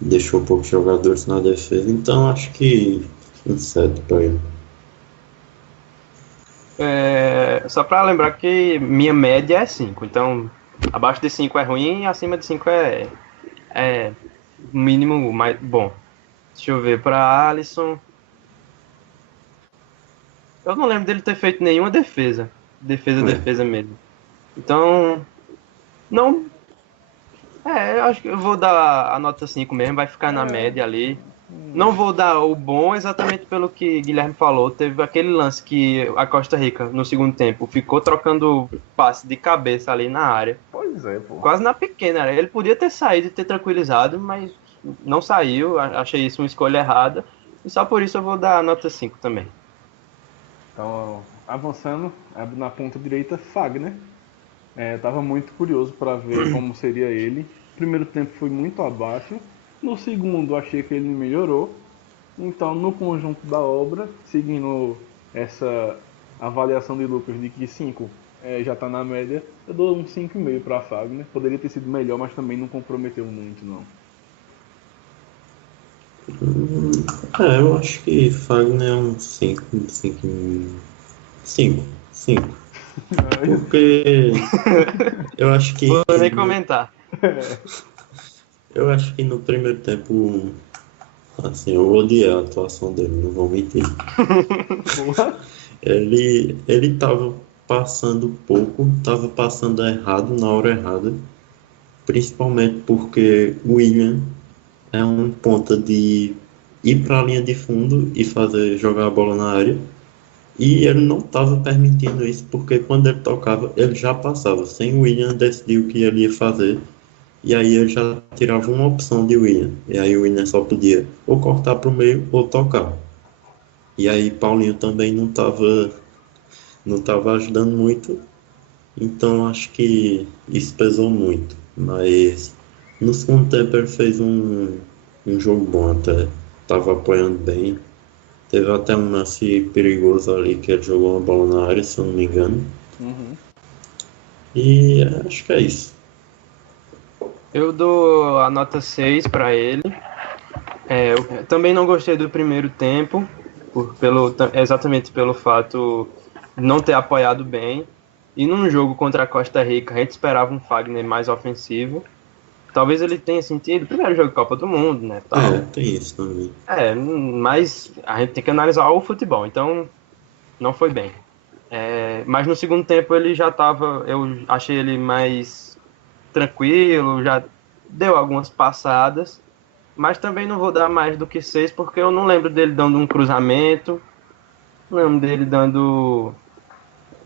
deixou poucos jogadores na defesa. Então acho que um 7 para ele. Só para lembrar que minha média é 5, então abaixo de 5 é ruim e acima de 5 é mínimo mais bom. Deixa eu ver, para Alisson, eu não lembro dele ter feito nenhuma defesa mesmo. Então, não, eu acho que eu vou dar a nota 5 mesmo, vai ficar na média ali. Não vou dar o bom exatamente pelo que Guilherme falou. Teve aquele lance que a Costa Rica, no segundo tempo, ficou trocando passe de cabeça ali na área. Pois é, pô. Quase na pequena área. Ele podia ter saído e ter tranquilizado, mas não saiu. Achei isso uma escolha errada. E só por isso eu vou dar a nota 5 também. Então, avançando, na ponta direita, Fagner. Tava muito curioso para ver como seria ele. O primeiro tempo foi muito abaixo. No segundo, achei que ele melhorou. Então, no conjunto da obra, seguindo essa avaliação de Lucas de que 5 já está na média, eu dou um 5,5 para Fagner. Poderia ter sido melhor, mas também não comprometeu muito, não. Eu acho que Fagner é um 5. Porque eu acho que. Vou nem comentar. Eu acho que no primeiro tempo, assim, eu odiei a atuação dele, não vou mentir. Ele tava passando pouco, tava passando errado na hora errada, principalmente porque o William é um ponta de ir para a linha de fundo e jogar a bola na área, e ele não estava permitindo isso, porque quando ele tocava, ele já passava, sem o William decidir o que ele ia fazer. E aí ele já tirava uma opção de William. E aí o William só podia ou cortar para o meio ou tocar. E aí Paulinho também não tava ajudando muito. Então acho que isso pesou muito. Mas no segundo tempo ele fez um jogo bom até. Tava apoiando bem. Teve até um lance perigoso ali que ele jogou uma bola na área, se eu não me engano. E acho que é isso. Eu dou a nota 6 para ele. Eu também não gostei do primeiro tempo, exatamente pelo fato de não ter apoiado bem. E num jogo contra a Costa Rica, a gente esperava um Fagner mais ofensivo. Talvez ele tenha sentido, primeiro jogo de Copa do Mundo, né? Tal. Tem isso também. Mas a gente tem que analisar o futebol, então não foi bem. Mas no segundo tempo ele já estava, eu achei ele mais tranquilo, já deu algumas passadas, mas também não vou dar mais do que 6, porque eu não lembro dele dando um cruzamento, não lembro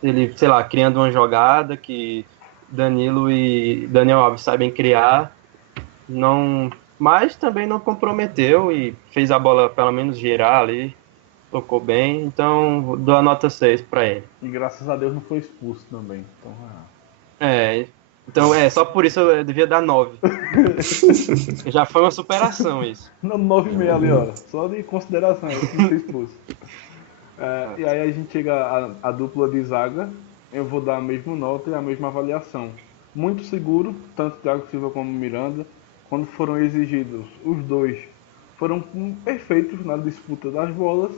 dele, sei lá, criando uma jogada que Danilo e Daniel Alves sabem criar, mas também não comprometeu e fez a bola pelo menos girar ali, tocou bem, então dou a nota 6 para ele. E graças a Deus não foi expulso também. Então, só por isso eu devia dar 9. Já foi uma superação isso. Não, 9,5 ali, ó. Só de consideração, não ser expulso. E aí a gente chega à dupla de zaga. Eu vou dar a mesma nota e a mesma avaliação. Muito seguro, tanto Thiago Silva como Miranda. Quando foram exigidos, os dois foram perfeitos na disputa das bolas.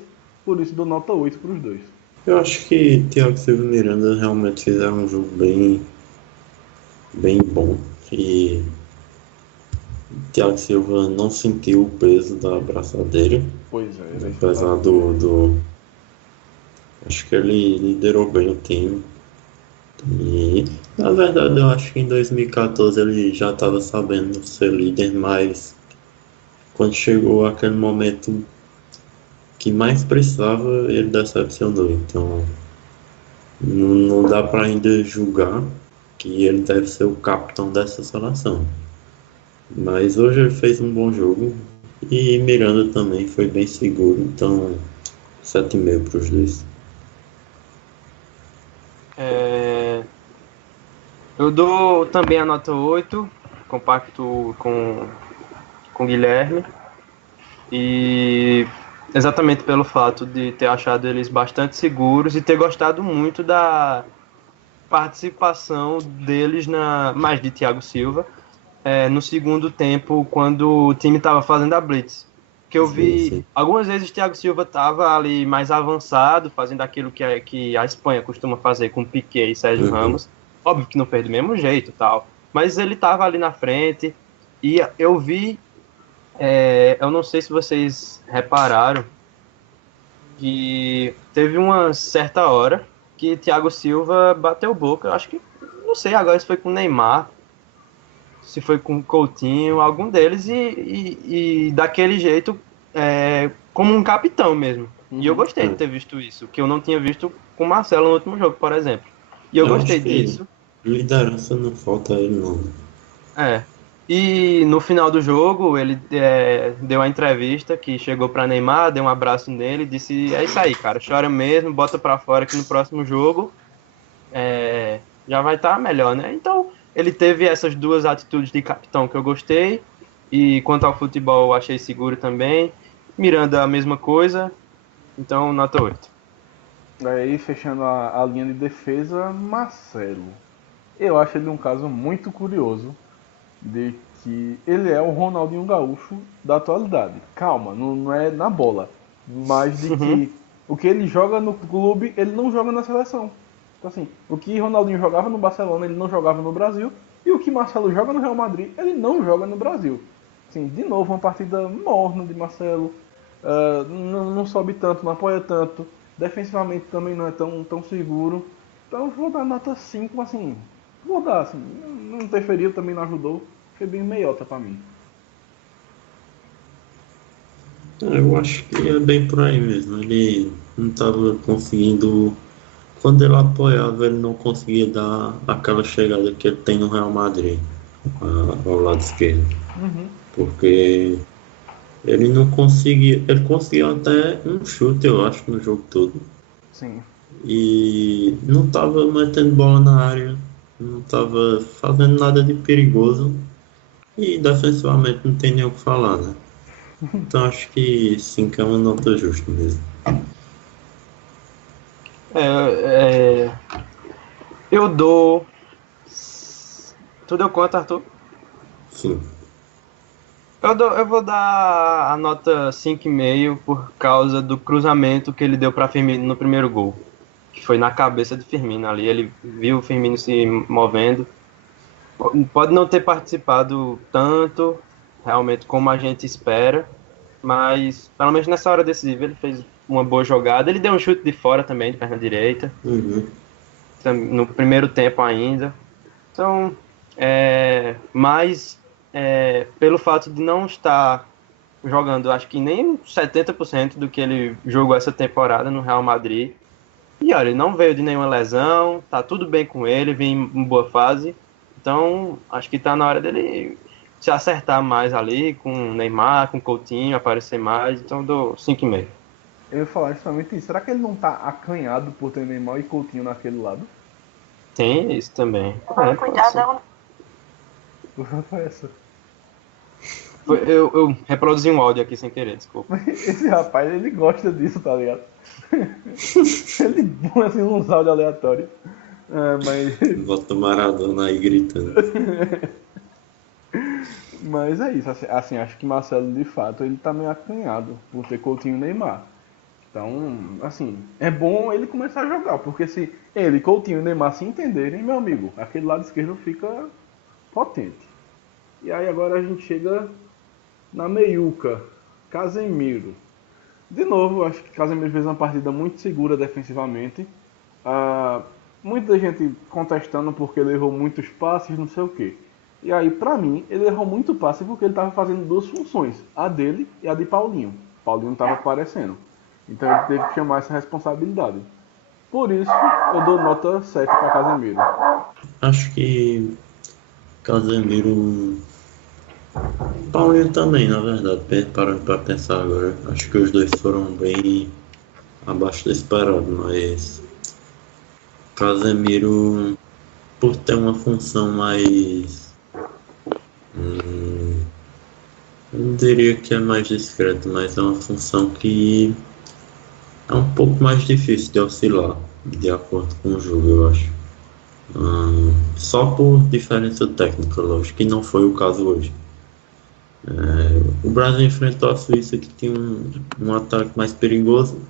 Por isso dou nota 8 para os dois. Eu acho que Thiago Silva e Miranda realmente fizeram um jogo bem bom, e Thiago Silva não sentiu o peso da abraçadeira. Pois é. Apesar acho que ele liderou bem o time. E na verdade eu acho que em 2014 ele já estava sabendo ser líder, mas quando chegou aquele momento que mais precisava, ele decepcionou. Então, não dá para ainda julgar que ele deve ser o capitão dessa seleção. Mas hoje ele fez um bom jogo e Miranda também foi bem seguro, então 7,5 para os dois. Eu dou também a nota 8, compacto com o Guilherme. E exatamente pelo fato de ter achado eles bastante seguros e ter gostado muito da participação deles, mais de Thiago Silva, no segundo tempo, quando o time estava fazendo a blitz. Que eu vi, Sim. algumas vezes o Thiago Silva estava ali mais avançado, fazendo aquilo que a Espanha costuma fazer com Piqué e Sérgio Ramos. Óbvio que não fez do mesmo jeito e tal, mas ele estava ali na frente e eu vi, eu não sei se vocês repararam, que teve uma certa hora que Thiago Silva bateu boca, acho que, não sei agora se foi com o Neymar, se foi com o Coutinho, algum deles, e daquele jeito, como um capitão mesmo. E eu gostei de ter visto isso, que eu não tinha visto com o Marcelo no último jogo, por exemplo. E eu gostei acho que disso. liderança não falta a ele, não. E no final do jogo, ele deu a entrevista que chegou para Neymar, deu um abraço nele, disse: é isso aí, cara, chora mesmo, bota para fora que no próximo jogo já vai estar melhor, né? Então, ele teve essas duas atitudes de capitão que eu gostei, e quanto ao futebol, eu achei seguro também. Miranda, a mesma coisa, então nota 8. Aí, fechando a linha de defesa, Marcelo. Eu acho ele um caso muito curioso de que ele é o Ronaldinho Gaúcho da atualidade. Calma, não é na bola, mas de que o que ele joga no clube, ele não joga na seleção. Então, assim, o que Ronaldinho jogava no Barcelona, ele não jogava no Brasil, e o que Marcelo joga no Real Madrid, ele não joga no Brasil. Assim, de novo, uma partida morna de Marcelo, não sobe tanto, não apoia tanto, defensivamente também não é tão seguro. Então eu vou dar nota 5, assim, vou dar, assim, não interferiu, também não ajudou, foi bem meiota pra mim. Eu acho que é bem por aí mesmo. Ele não estava conseguindo. Quando ele apoiava, ele não conseguia dar aquela chegada que ele tem no Real Madrid, ao lado esquerdo. Porque ele não conseguia. Ele conseguiu até um chute, eu acho, no jogo todo. Sim. E não estava metendo bola na área, não estava fazendo nada de perigoso. E defensivamente não tem nem o que falar, né? Então acho que 5 é uma nota justa mesmo. Eu dou. Tu deu quanto, Arthur? Sim. Eu vou dar a nota 5,5 por causa do cruzamento que ele deu para Firmino no primeiro gol. Que foi na cabeça de Firmino ali. Ele viu o Firmino se movendo. Pode não ter participado tanto, realmente, como a gente espera. Mas, pelo menos nessa hora decisiva, ele fez uma boa jogada. Ele deu um chute de fora também, de perna direita. No primeiro tempo ainda. Então, mas pelo fato de não estar jogando, acho que nem 70% do que ele jogou essa temporada no Real Madrid. E olha, ele não veio de nenhuma lesão, tá tudo bem com ele, vem em boa fase. Então, acho que tá na hora dele se acertar mais ali com o Neymar, com o Coutinho, aparecer mais. Então, eu dou 5,5. Eu ia falar justamente isso. Será que ele não tá acanhado por ter Neymar e Coutinho naquele lado? Tem isso também. Cuidado. Foi essa. Eu reproduzi um áudio aqui sem querer, desculpa. Esse rapaz, ele gosta disso, tá ligado? Ele põe assim uns áudios aleatórios. Mas... Bota Maradona aí gritando. Mas é isso, assim, acho que Marcelo, de fato, ele tá meio acanhado por ter Coutinho e Neymar. Então, assim, é bom ele começar a jogar, porque se ele, Coutinho e Neymar se entenderem, meu amigo, aquele lado esquerdo fica potente. E aí agora a gente chega na meiuca, Casemiro. De novo, acho que Casemiro fez uma partida muito segura defensivamente. Muita gente contestando porque ele errou muitos passes, não sei o quê. E aí, pra mim, ele errou muito passe porque ele tava fazendo duas funções, a dele e a de Paulinho. Paulinho não tava aparecendo. Então ele teve que chamar essa responsabilidade. Por isso, eu dou nota 7 para Casemiro. Acho que Casemiro. Paulinho também, na verdade, parando pra pensar agora. Acho que os dois foram bem abaixo do esperado, mas Casemiro, por ter uma função mais. Eu não diria que é mais discreta, mas é uma função que é um pouco mais difícil de oscilar, de acordo com o jogo, eu acho. Só por diferença técnica, lógico, que não foi o caso hoje. O Brasil enfrentou a Suíça, que tinha um ataque mais perigoso,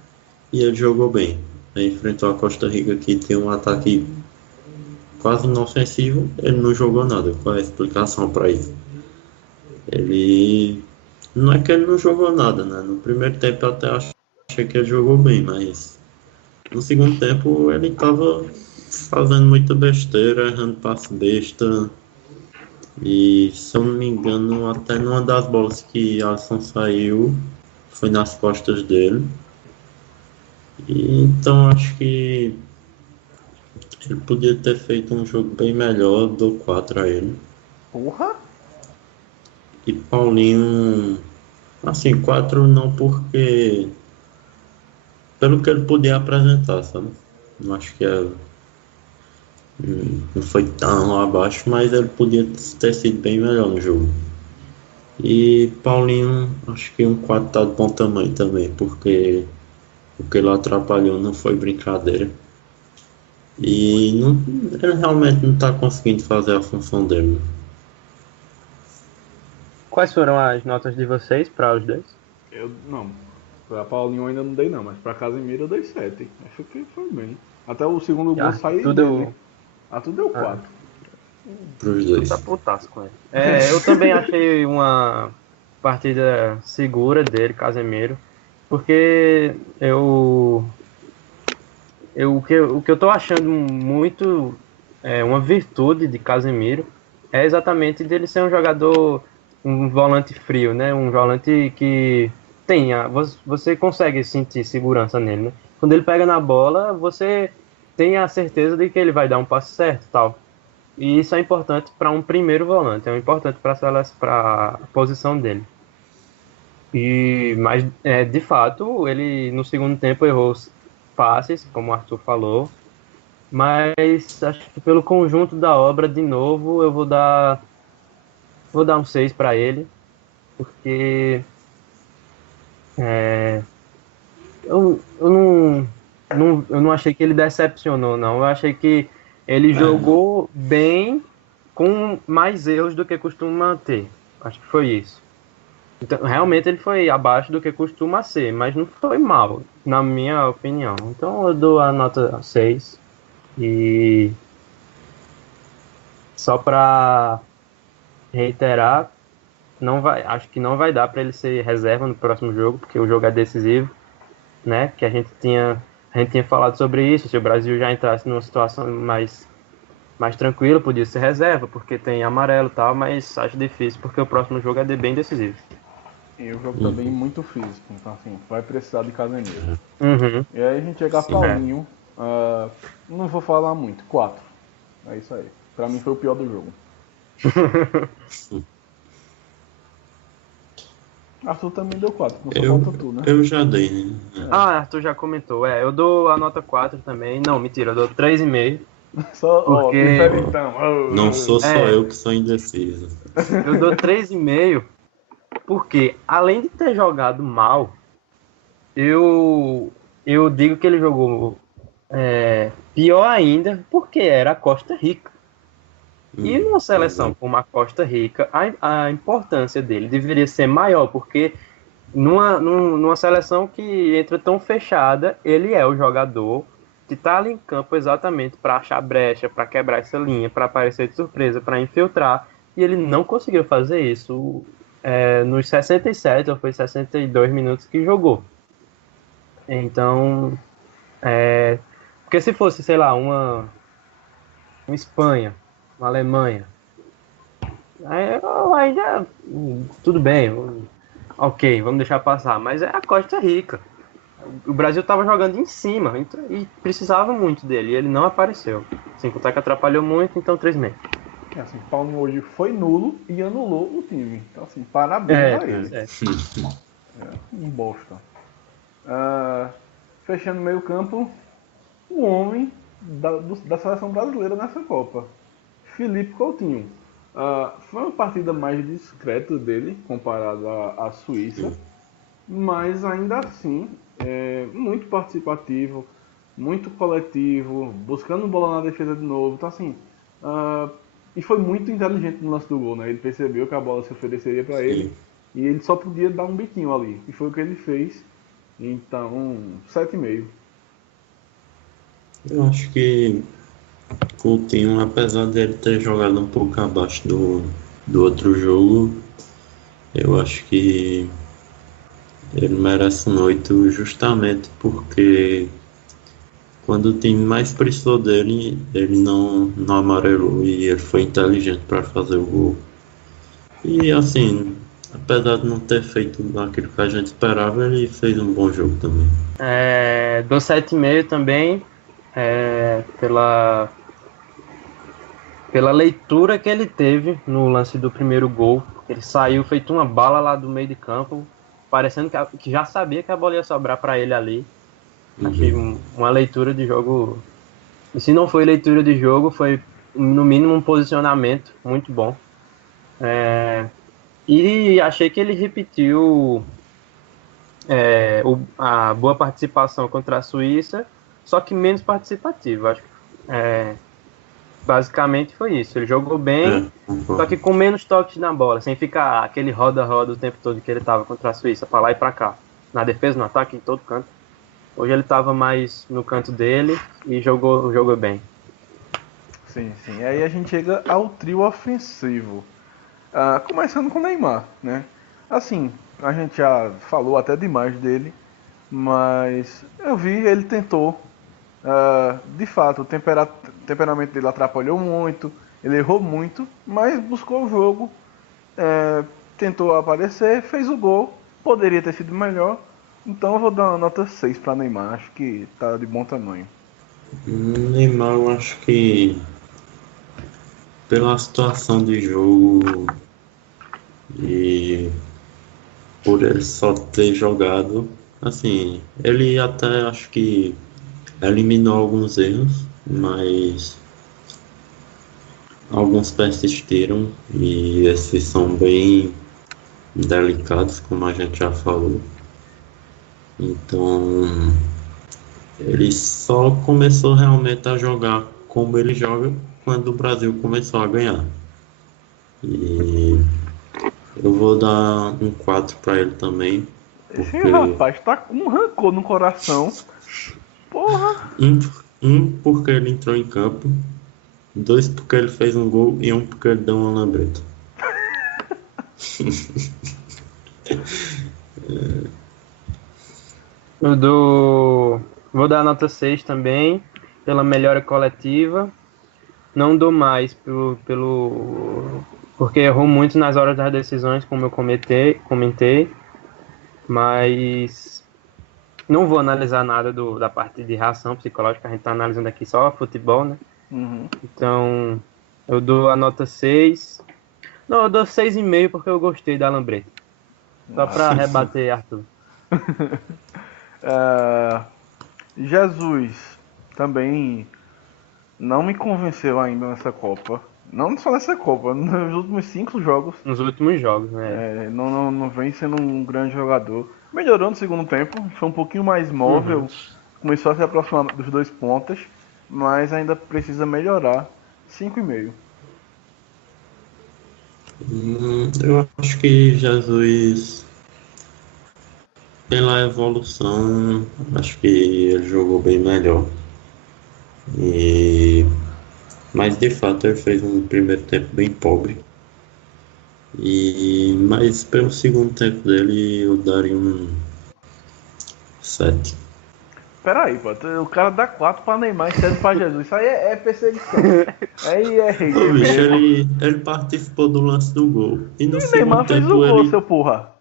e ele jogou bem. Aí enfrentou a Costa Rica, que tem um ataque quase inofensivo, ele não jogou nada. Qual é a explicação para isso? Ele. Não é que ele não jogou nada, né? No primeiro tempo eu até achei que ele jogou bem, mas no segundo tempo ele estava fazendo muita besteira, errando passe besta. E se eu não me engano, até numa das bolas que Alisson saiu, foi nas costas dele. E então acho que ele podia ter feito um jogo bem melhor, dou 4 a ele. Porra! E Paulinho, assim, 4 não porque. Pelo que ele podia apresentar, sabe? Não acho que não foi tão abaixo, mas ele podia ter sido bem melhor no jogo. E Paulinho, acho que um 4 tá de bom tamanho também, porque o que ele atrapalhou não foi brincadeira. E não, ele realmente não tá conseguindo fazer a função dele. Quais foram as notas de vocês para os dois? Eu não. Pra Paulinho eu ainda não dei não, mas pra Casemiro eu dei 7. Acho que foi bem. Até o segundo gol saiu dele. Tu deu 4. Pros Tu dois. tá putaço com ele. Eu também achei uma partida segura dele, Casemiro, porque o que eu tô achando muito uma virtude de Casemiro é exatamente dele ser um jogador, um volante frio, né? Um volante que você consegue sentir segurança nele, né? Quando ele pega na bola, você tem a certeza de que ele vai dar um passe certo, tal. E isso é importante para um primeiro volante, é importante para a posição dele. Mas de fato, ele no segundo tempo errou os passes, como o Arthur falou, mas acho que pelo conjunto da obra, de novo, eu vou dar um 6 para ele, porque eu não achei que ele decepcionou, não. Eu achei que ele jogou bem com mais erros do que costuma ter. Acho que foi isso. Então, realmente ele foi abaixo do que costuma ser, mas não foi mal, na minha opinião. Então eu dou a nota 6. E só para reiterar, acho que não vai dar para ele ser reserva no próximo jogo, porque o jogo é decisivo, né? Que a gente tinha falado sobre isso. Se o Brasil já entrasse numa situação mais tranquila, podia ser reserva, porque tem amarelo e tal, mas acho difícil, porque o próximo jogo é bem decisivo. E o jogo também muito físico, então assim, vai precisar de Casemiro. Uhum. E aí a gente chega a Paulinho, não vou falar muito, 4. É isso aí. Pra mim foi o pior do jogo. Arthur também deu 4, não só falta tu, né? Eu já dei, né? Arthur já comentou. Eu dou a nota 4 também. Não, mentira, eu dou 3,5. Só, porque... diferentão. Não sou só eu que sou indeciso. Eu dou 3,5 porque, além de ter jogado mal, eu digo que ele jogou pior ainda porque era a Costa Rica. E numa seleção como a Costa Rica, a importância dele deveria ser maior, porque numa seleção que entra tão fechada, ele é o jogador que está ali em campo exatamente para achar brecha, para quebrar essa linha, para aparecer de surpresa, para infiltrar, e ele não conseguiu fazer isso nos 67 ou foi 62 minutos que jogou. Então, porque se fosse, sei lá, uma Espanha, uma Alemanha, Aí já, tudo bem, ok, vamos deixar passar. Mas a Costa Rica. O Brasil estava jogando em cima e precisava muito dele. E ele não apareceu. Sem contar que atrapalhou muito, então 3,5. Assim, Paulinho hoje foi nulo e anulou o time. Então, assim, parabéns a ele. Um bosta. Fechando o meio campo, o homem da seleção brasileira nessa Copa, Felipe Coutinho. Foi uma partida mais discreta dele comparado à Suíça, mas ainda assim muito participativo, muito coletivo, buscando bola na defesa de novo. Então, assim, e foi muito inteligente no lance do gol, né? Ele percebeu que a bola se ofereceria para ele e ele só podia dar um biquinho ali, e foi o que ele fez. Então, 7,5. Eu acho que Coutinho, apesar dele ter jogado um pouco abaixo do outro jogo, eu acho que ele merece um 8 justamente porque quando o time mais precisou dele, ele não amarelou e ele foi inteligente para fazer o gol. E assim, apesar de não ter feito aquilo que a gente esperava, ele fez um bom jogo também. Dou 7,5 também, pela leitura que ele teve no lance do primeiro gol. Ele saiu feito uma bala lá do meio de campo, parecendo que já sabia que a bola ia sobrar para ele ali. Achei uma leitura de jogo. E se não foi leitura de jogo, foi no mínimo um posicionamento muito bom. E achei que ele repetiu a boa participação contra a Suíça, só que menos participativo. Acho que basicamente foi isso. Ele jogou bem, só que com menos toques na bola, sem ficar aquele roda-roda o tempo todo que ele estava contra a Suíça, para lá e para cá. Na defesa, no ataque, em todo canto. Hoje ele estava mais no canto dele e jogou bem. Sim. Aí a gente chega ao trio ofensivo. Começando com o Neymar, né? Assim, a gente já falou até demais dele, mas eu vi, ele tentou. De fato, o temperamento dele atrapalhou muito, ele errou muito, mas buscou o jogo, tentou aparecer, fez o gol, poderia ter sido melhor, então eu vou dar uma nota 6 para Neymar, acho que tá de bom tamanho. Neymar, eu acho que pela situação de jogo e por ele só ter jogado, assim, ele até acho que eliminou alguns erros, mas alguns persistiram e esses são bem delicados, como a gente já falou. Então, ele só começou realmente a jogar como ele joga quando o Brasil começou a ganhar. E eu vou dar um 4 para ele também. Esse rapaz tá com um rancor no coração. Porra! Porque ele entrou em campo, 2 porque ele fez um gol e 1 porque ele deu uma lambreta. Vou dar a nota 6 também, pela melhora coletiva. Não dou mais porque errou muito nas horas das decisões, como eu comentei. Mas não vou analisar nada da parte de reação psicológica, a gente está analisando aqui só futebol, né? Uhum. Então, eu dou a nota 6. Não, eu dou 6,5 porque eu gostei da lambreta. Só para rebater, Arthur. Jesus também não me convenceu ainda nessa Copa. Não só nessa Copa, nos últimos 5 jogos. Nos últimos jogos, né? Não vem sendo um grande jogador. Melhorou no segundo tempo, foi um pouquinho mais móvel, começou a se aproximar dos 2 pontas, mas ainda precisa melhorar. 5,5. Eu acho que Jesus, pela evolução, acho que ele jogou bem melhor. Mas de fato ele fez um primeiro tempo bem pobre. Mas pelo segundo tempo dele eu daria um 7. Peraí, pô. O cara dá 4 pra Neymar e 7 pra Jesus. Isso aí é perseguição. Aí é rei. Ô, bicho, ele participou do lance do gol. E no E segundo Neymar fez o tempo gol, ele seu porra.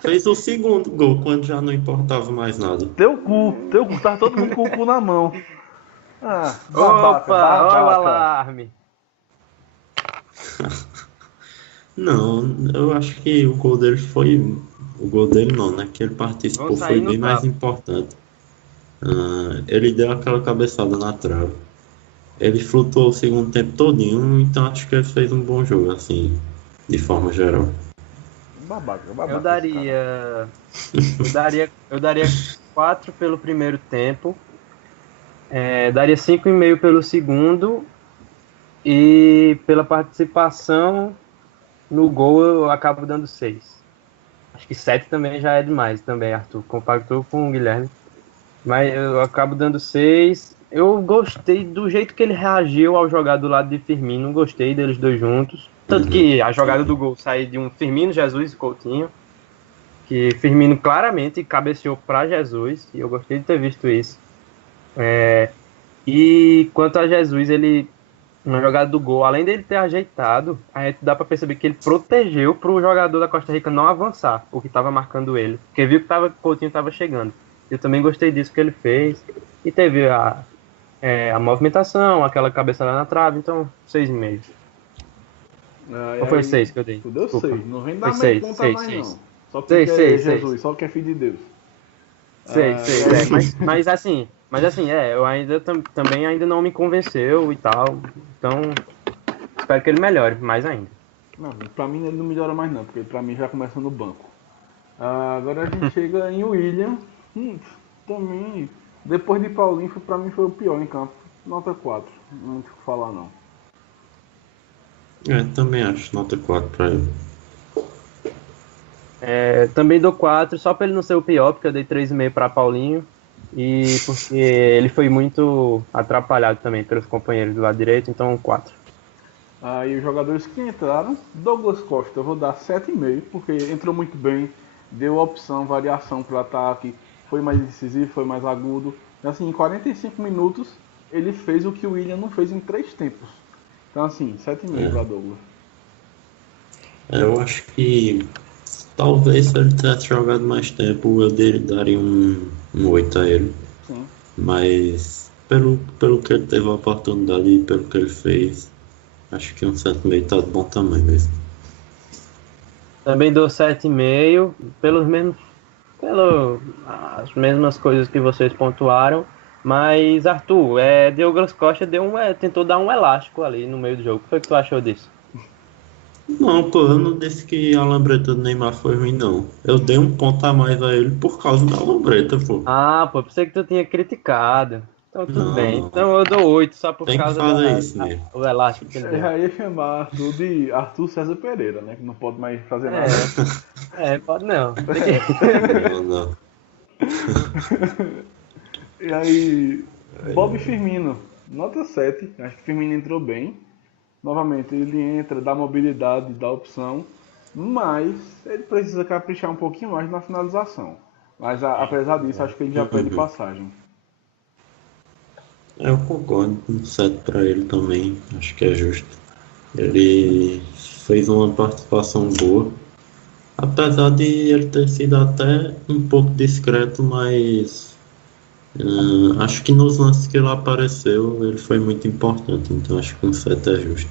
fez o segundo gol, quando já não importava mais nada. Teu cu. Tá todo mundo com o cu na mão. Ah, Opa, olha o alarme. Não, eu acho que o gol dele foi. O gol dele não, né? Que ele participou Vamos foi sair no bem mais tapa. importante. Ele deu aquela cabeçada na trave. Ele flutuou o segundo tempo todinho, então acho que ele fez um bom jogo, assim, de forma geral. Babaca. Eu daria 4 pelo primeiro tempo, daria 5,5 pelo segundo, e pela participação no gol eu acabo dando 6. Acho que 7 também já é demais, também, Arthur. Compactou com o Guilherme. Mas eu acabo dando 6. Eu gostei do jeito que ele reagiu ao jogar do lado de Firmino. Gostei deles dois juntos. Tanto que a jogada do gol saiu de um Firmino, Jesus e Coutinho. Que Firmino claramente cabeceou para Jesus. E eu gostei de ter visto isso. E quanto a Jesus, ele, na jogada do gol, além dele ter ajeitado, a gente dá para perceber que ele protegeu para o jogador da Costa Rica não avançar, o que estava marcando ele. Porque viu que Coutinho estava chegando. Eu também gostei disso que ele fez. E teve a movimentação, aquela cabeçada na trave, então 6,5. Ou foi 6 que eu dei? Tu deu 6. Não vem dar Foi meio 6, conta 6, mais 6. não. Só porque é 6, Jesus, 6. só que é filho de Deus. 6. Mas assim, eu ainda também ainda não me convenceu e tal. Então, espero que ele melhore mais ainda. Não, pra mim ele não melhora mais não, porque pra mim já começa no banco. Agora a gente chega em William. Também, depois de Paulinho, pra mim foi o pior em campo. Nota 4. Não tem o que falar não. Também acho, nota 4 pra ele. Também dou 4, só pra ele não ser o pior, porque eu dei 3,5 pra Paulinho. E porque ele foi muito atrapalhado também pelos companheiros do lado direito, então 4. E os jogadores que entraram, Douglas Costa, eu vou dar 7,5, porque entrou muito bem, deu opção, variação para o ataque, foi mais decisivo, foi mais agudo. Assim, em 45 minutos, ele fez o que o William não fez em 3 tempos. Então, assim, 7,5 para Douglas. Eu acho que talvez se ele tivesse jogado mais tempo, eu daria um 8 a ele. Sim. Mas pelo que ele teve a oportunidade e pelo que ele fez, acho que um 7,5 tá de bom tamanho mesmo. Também dou 7,5, as mesmas coisas que vocês pontuaram. Mas, Arthur, Douglas Costa tentou dar um elástico ali no meio do jogo. O que foi que tu achou disso? Não, pô, eu não disse que a lambreta do Neymar foi ruim, não. Eu dei um ponto a mais a ele por causa da lambreta, pô. Pô, pensei que tu tinha criticado. Então tudo bem. Não. Então eu dou 8 só por Tem que causa fazer isso mesmo. do elástico que ele Eu deu. já ia chamar Arthur de Arthur César Pereira, né? Que não pode mais fazer nada. Pode não. Não. E aí, Bob Firmino, nota 7. Acho que Firmino entrou bem. Novamente, ele entra, dá mobilidade, dá opção. Mas ele precisa caprichar um pouquinho mais na finalização. Mas apesar disso, acho que ele já pede passagem. Eu concordo com 7 pra ele também, acho que é justo. Ele fez uma participação boa. Apesar de ele ter sido até um pouco discreto, mas acho que nos lances que ele apareceu, ele foi muito importante, então acho que um 7 é justo.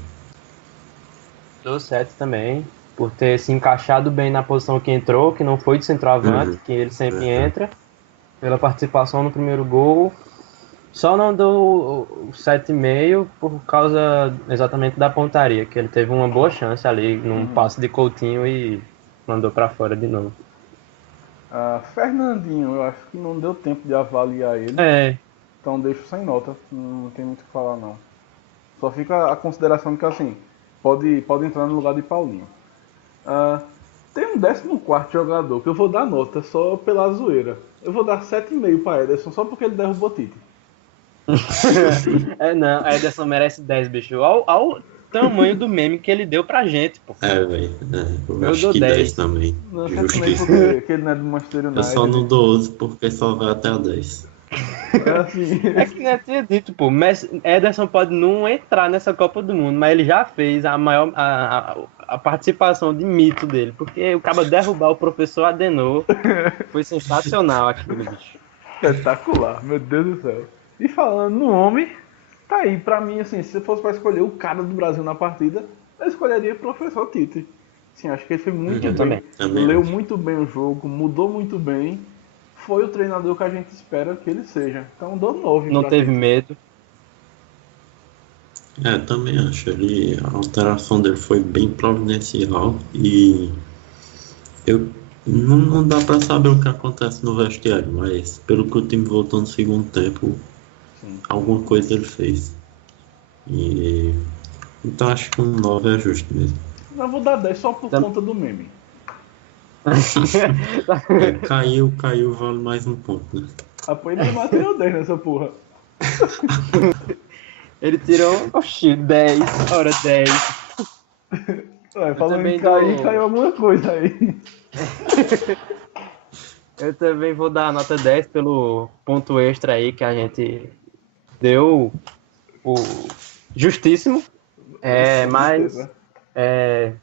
Dou 7 também, por ter se encaixado bem na posição que entrou, que não foi de centroavante, que ele sempre entra, pela participação no primeiro gol. Só não dou 7,5 por causa exatamente da pontaria, que ele teve uma boa chance ali num passe de Coutinho e mandou pra fora de novo. Fernandinho, eu acho que não deu tempo de avaliar ele. Então deixo sem nota, não tem muito o que falar não. Só fica a consideração de que assim, pode entrar no lugar de Paulinho. Tem um 14º jogador que eu vou dar nota só pela zoeira. Eu vou dar 7,5 para Ederson só porque ele derrubou Tite. Não, a Ederson merece 10, bicho. Ao tamanho do meme que ele deu pra gente, pô. Velho. Eu acho dou que 10 10 também. Não, 7,5 Justiça. porque ele não é do Manchester United. Eu só não dou 11 porque só vai até a 10. Assim, É que eu tinha dito, pô, Ederson pode não entrar nessa Copa do Mundo, mas ele já fez a participação de mito dele, porque o cara derrubar o professor Adenor foi sensacional aquilo, bicho. espetacular, meu Deus do céu. E falando no homem, tá aí, pra mim, assim, se eu fosse pra escolher o cara do Brasil na partida, eu escolheria o professor Tite. Sim, acho que ele foi muito Eu bem. também Leu acho. muito bem o jogo, mudou muito bem. Foi o treinador que a gente espera que ele seja. Então dou 9 Não pra teve Tite. medo. Também acho. A alteração dele foi bem providencial e eu não dá pra saber o que acontece no vestiário, mas pelo que o time voltou no segundo tempo, Sim. alguma coisa ele fez. E então acho que um 9 é justo mesmo. Eu vou dar 10 só por Tam- conta do meme. Caiu, vale mais um ponto, né? Apoio Neymar tirou 10 nessa porra. Ele tirou, oxi, 10, hora 10. Ué, falando também em cair, dou- caiu alguma coisa aí. Eu também vou dar a nota 10 pelo ponto extra aí que a gente deu, o justíssimo, Com mas certeza.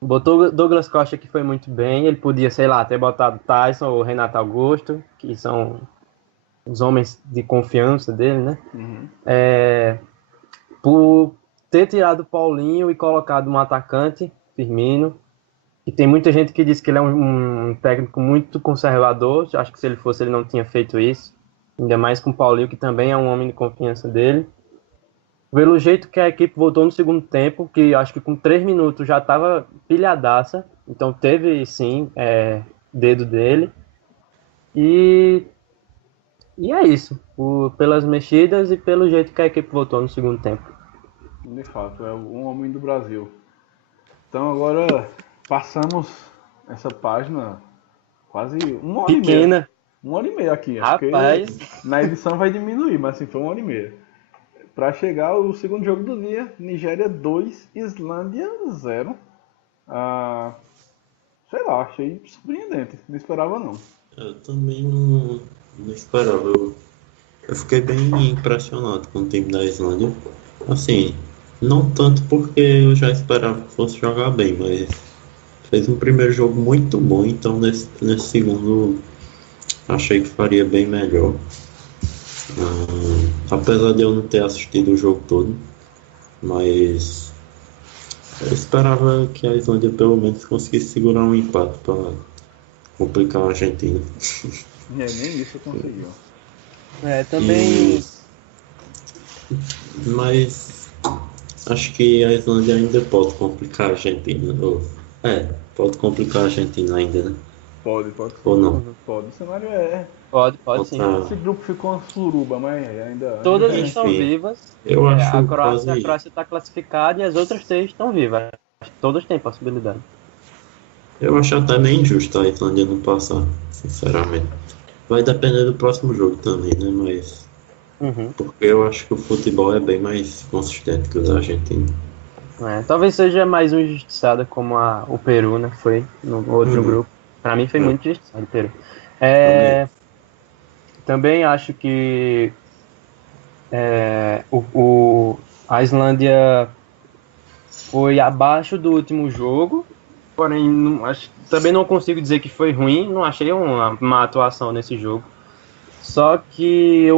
botou Douglas Costa que foi muito bem. Ele podia, sei lá, ter botado Tyson ou Renato Augusto, que são os homens de confiança dele, né? Uhum. Por ter tirado o Paulinho e colocado um atacante, Firmino, e tem muita gente que diz que ele é um técnico muito conservador. Acho que se ele fosse, ele não tinha feito isso. Ainda mais com o Paulinho, que também é um homem de confiança dele. Pelo jeito que a equipe voltou no segundo tempo, que acho que com 3 minutos já estava pilhadaça. Então teve, sim, dedo dele. E, e é isso. Pelas mexidas e pelo jeito que a equipe voltou no segundo tempo. De fato, é um homem do Brasil. Então agora passamos essa página quase uma hora e meia. Pequena. 1 hora e meia aqui, porque Rapaz, na edição vai diminuir, mas assim, foi 1 hora e meia. Para chegar ao segundo jogo do dia, Nigéria 2, Islândia 0. Sei lá, achei surpreendente, não esperava não. Eu também não esperava. Eu fiquei bem impressionado com o time da Islândia. Assim, não tanto porque eu já esperava que fosse jogar bem, mas fez um primeiro jogo muito bom, então nesse segundo achei que faria bem melhor. Apesar de eu não ter assistido o jogo todo, mas eu esperava que a Islândia pelo menos conseguisse segurar um empate para complicar a Argentina. Nem isso conseguiu. também. Mas acho que a Islândia ainda pode complicar a Argentina. Pode complicar a Argentina ainda, né? Pode Ou não? pode. O cenário Pode sim. Contra- esse grupo ficou uma suruba, mas ainda. Todas Enfim, estão vivas. eu acho A Croácia quase. está classificada e as outras 3 estão vivas. Todas têm possibilidade. Eu acho até meio injusto a Islândia não passar, sinceramente. Vai depender do próximo jogo também, né? Mas. Uhum. Porque eu acho que o futebol é bem mais consistente que o da Argentina. Talvez seja mais um injustiçado como o Peru, né? Foi no outro grupo. Para mim foi muito injustiçado o Peru. Também acho que a Islândia foi abaixo do último jogo, porém também não consigo dizer que foi ruim, não achei uma má atuação nesse jogo. Só que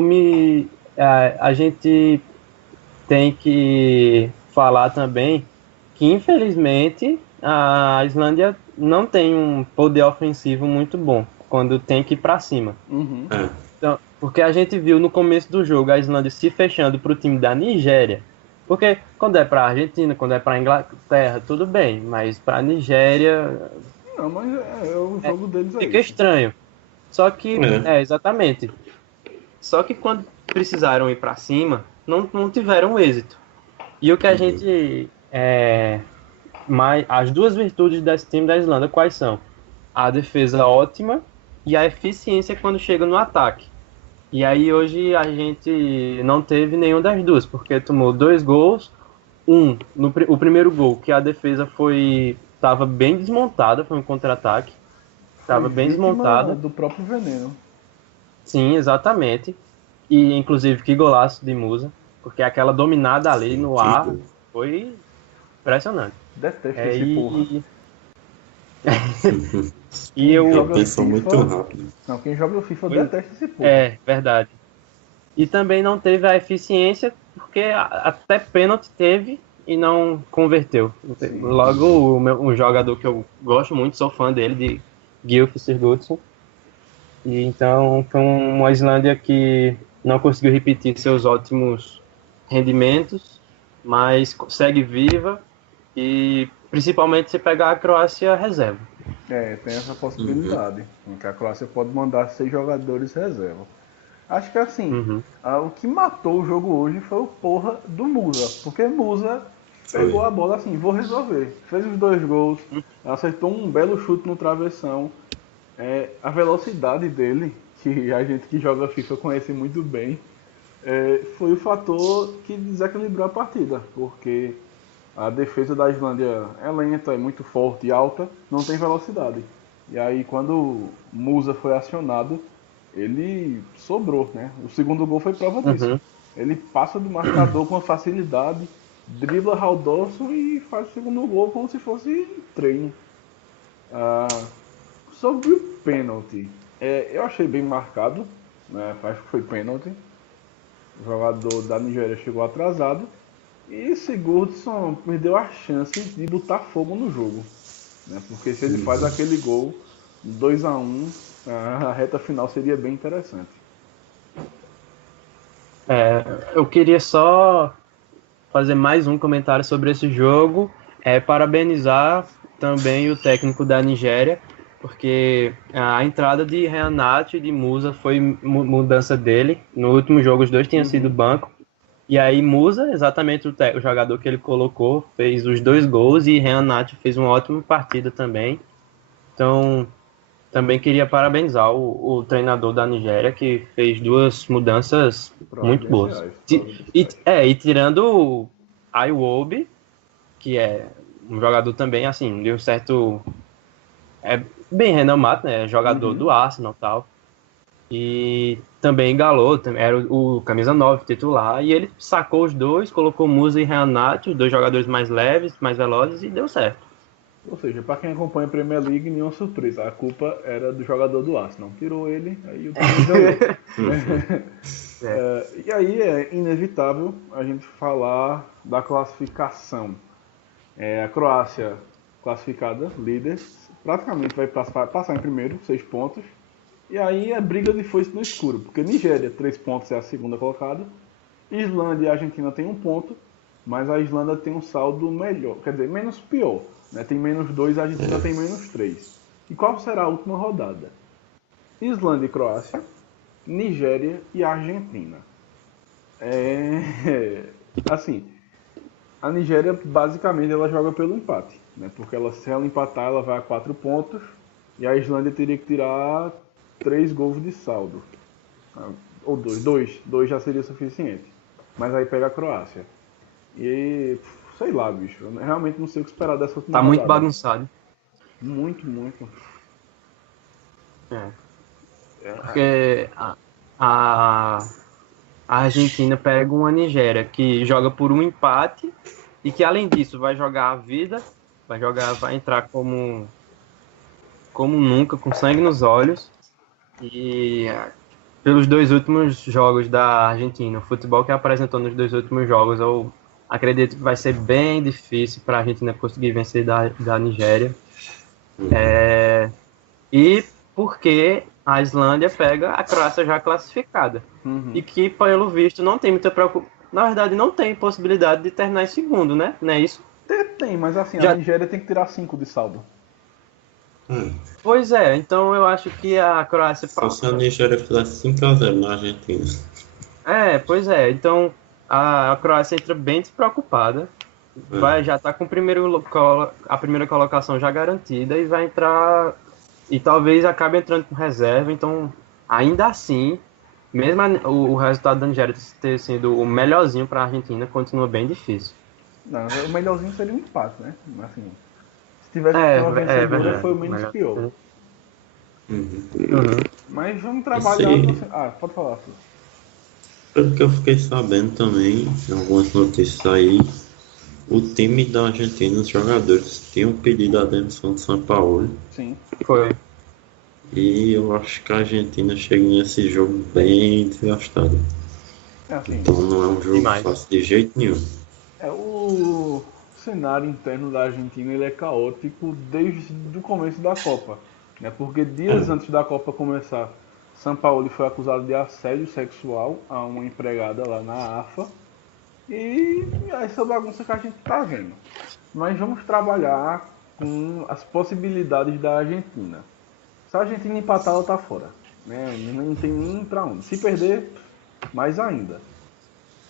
a gente tem que falar também que infelizmente a Islândia não tem um poder ofensivo muito bom quando tem que ir para cima. Uhum. Então, porque a gente viu no começo do jogo a Islândia se fechando para o time da Nigéria. Porque quando é para a Argentina, quando é para a Inglaterra, tudo bem, mas para a Nigéria Não, mas é o jogo deles aí. fica estranho. Só que, exatamente. Só que quando precisaram ir para cima, não tiveram êxito. E o que a gente. As duas virtudes desse time da Islândia quais são? A defesa ótima e a eficiência quando chega no ataque. E aí hoje a gente não teve nenhum das duas, porque tomou 2 gols. O primeiro gol, que a defesa estava bem desmontada, foi um contra-ataque. Estava bem desmontada. Do próprio veneno. Sim, exatamente. E, inclusive, que golaço de Musa, porque aquela dominada ali Sim, no que ar gol. foi impressionante. Detesto É, esse porra. e Quem eu... Ele joga pensou muito FIFA. rápido. Não, quem joga FIFA Pois- detesta esse porra. É, verdade. E também não teve a eficiência, porque até pênalti teve e não converteu. Sim. Logo, um jogador que eu gosto muito, sou fã dele, de Gylfi Sigurdsson. E então foi uma Islândia que não conseguiu repetir seus ótimos rendimentos, mas segue viva e principalmente se pegar a Croácia reserva. Tem essa Uhum. possibilidade. Em que a Croácia pode mandar 6 jogadores reserva. Acho que assim, Uhum. o que matou o jogo hoje foi o porra do Musa. Porque Musa pegou Foi. a bola assim, vou resolver. Fez os 2 gols, acertou um belo chute no travessão. A velocidade dele, que a gente que joga FIFA conhece muito bem, foi o fator que desequilibrou a partida. Porque a defesa da Islândia é lenta, é muito forte e alta, não tem velocidade. E aí quando o Musa foi acionado, ele sobrou, né? O segundo gol foi prova disso. Uhum. Ele passa do marcador com facilidade, dribla Raldorso e faz o segundo gol como se fosse treino. Ah, sobre o pênalti, eu achei bem marcado, né? Acho que foi pênalti. O jogador da Nigéria chegou atrasado e Sigurdsson perdeu a chance de botar fogo no jogo, né? Porque se ele faz Uhum. aquele gol 2-1, a reta final seria bem interessante. Eu queria só fazer mais um comentário sobre esse jogo. Parabenizar também o técnico da Nigéria, porque a entrada de Renato e de Musa foi mudança dele. No último jogo, os dois tinham sido Uhum. banco. E aí, Musa, exatamente o jogador que ele colocou, fez os 2 gols e Renato fez uma ótima partida também. Então, também queria parabenizar o treinador da Nigéria, que fez 2 mudanças muito boas. Providenciais, providenciais. E tirando o Iwobi, que é um jogador também, assim, de um certo... É bem renomado, né? Jogador Uhum. do Arsenal e tal. E também Galô, era o camisa 9 titular. E ele sacou os dois, colocou Musa e Renato, os dois jogadores mais leves, mais velozes, e deu certo. Ou seja, para quem acompanha a Premier League, nenhuma surpresa. A culpa era do jogador do Arsenal. Tirou ele, aí o time ganhou. Uhum. É. E aí é inevitável a gente falar da classificação. A Croácia classificada, líder, praticamente vai passar em primeiro, 6 pontos. E aí é briga de foice no escuro, porque Nigéria, 3 pontos, é a segunda colocada. Islândia e Argentina tem 1 ponto, mas a Islândia tem um saldo melhor, quer dizer, menos pior. Né? Tem -2, a Argentina tem -3. E qual será a última rodada? Islândia e Croácia, Nigéria e Argentina. Assim, a Nigéria basicamente ela joga pelo empate, né? Porque se ela empatar, ela vai a 4 pontos e a Islândia teria que tirar 3 gols de saldo. Ou dois já seria suficiente. Mas aí pega a Croácia. E sei lá, bicho, eu realmente não sei o que esperar dessa última Tá muito rodada. bagunçado. Muito, muito. É. Porque a, a Argentina pega uma Nigéria que joga por um empate e que, além disso, vai jogar a vida, vai entrar como nunca, com sangue nos olhos. E pelos 2 últimos jogos da Argentina, o futebol que apresentou nos 2 últimos jogos, eu acredito que vai ser bem difícil para a Argentina conseguir vencer da Nigéria. E porque a Islândia pega a Croácia já classificada. E que, pelo visto, não tem muita preocupação. Na verdade, não tem possibilidade de terminar em segundo, né? Não é isso? Tem, mas assim, a Já... Nigéria tem que tirar 5 de saldo. Pois é, então eu acho que a Croácia. Só se a Nigéria fizesse 5-0 na Argentina. Pois é. Então a Croácia entra bem despreocupada. Já tá com a primeira colocação já garantida e vai entrar. E talvez acabe entrando com reserva. Então, ainda assim, mesmo o resultado da Nigéria ter sido o melhorzinho para a Argentina, continua bem difícil. Não, o melhorzinho seria um empate, né? Assim, se tivesse que ter uma É vencedora, verdade. foi o menos pior. Uhum. Mas vamos trabalhar. Pode falar, Arthur. Pelo que eu fiquei sabendo também, em algumas notícias aí, o time da Argentina, os jogadores, tinham pedido a demissão de São Paulo. Sim. Foi. E eu acho que a Argentina chega nesse jogo bem desgastada. É assim. Então não é um jogo Demais. fácil de jeito nenhum. O cenário interno da Argentina ele é caótico desde o começo da Copa. Né? Porque dias antes da Copa começar, Sampaoli foi acusado de assédio sexual a uma empregada lá na AFA. E essa bagunça que a gente está vendo. Mas vamos trabalhar com as possibilidades da Argentina. Se a Argentina empatar, ela está fora. Né? Não tem nem para onde. Se perder, mais ainda.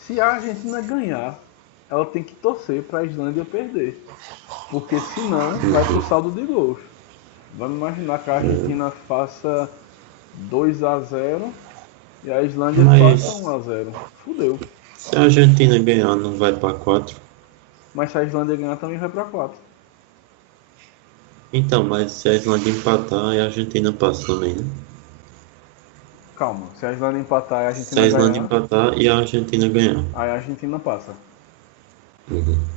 Se a Argentina ganhar, ela tem que torcer para a Islândia perder. Porque senão vai pro saldo de gols. Vamos imaginar que a Argentina faça 2-0 e a Islândia faça 1-0. Fudeu. Se a Argentina ganhar, não vai para 4? Mas se a Islândia ganhar, também vai para 4. Então, mas se a Islândia empatar, a Argentina passa também, né? Calma, se a Islândia empatar e a Argentina Se a Islândia ganhar, empatar e a Argentina ganhar. aí a Argentina passa.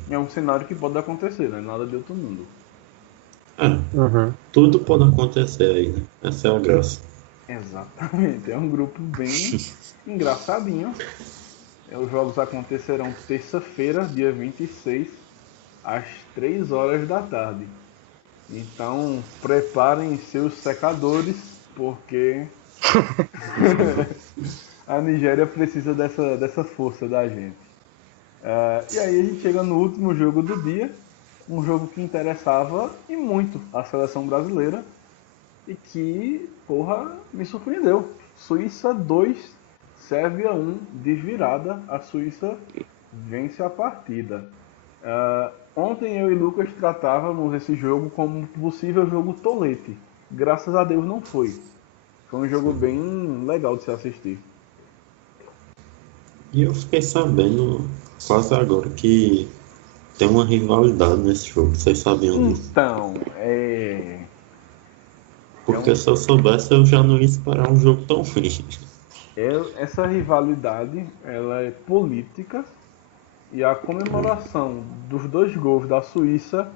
É um cenário que pode acontecer, né? Nada de outro mundo. Tudo pode acontecer aí, né? Essa é a graça. Exatamente, é um grupo bem engraçadinho. Os jogos acontecerão terça-feira, dia 26, às 3 horas da tarde. Então, preparem seus secadores, porque a Nigéria precisa dessa força da gente. E aí a gente chega no último jogo do dia, um jogo que interessava e muito a seleção brasileira e que, me surpreendeu. Suíça 2, Sérvia 1, de virada. A Suíça vence a partida. Ontem eu e Lucas tratávamos esse jogo como um possível jogo tolete. Graças a Deus não foi. Foi um jogo bem legal de se assistir. E eu fiquei sabendo quase agora que tem uma rivalidade nesse jogo. Vocês sabiam disso? Então, Porque se eu soubesse, eu já não ia esperar um jogo tão ruim. Essa rivalidade, ela é política. E a comemoração dos 2 gols da Suíça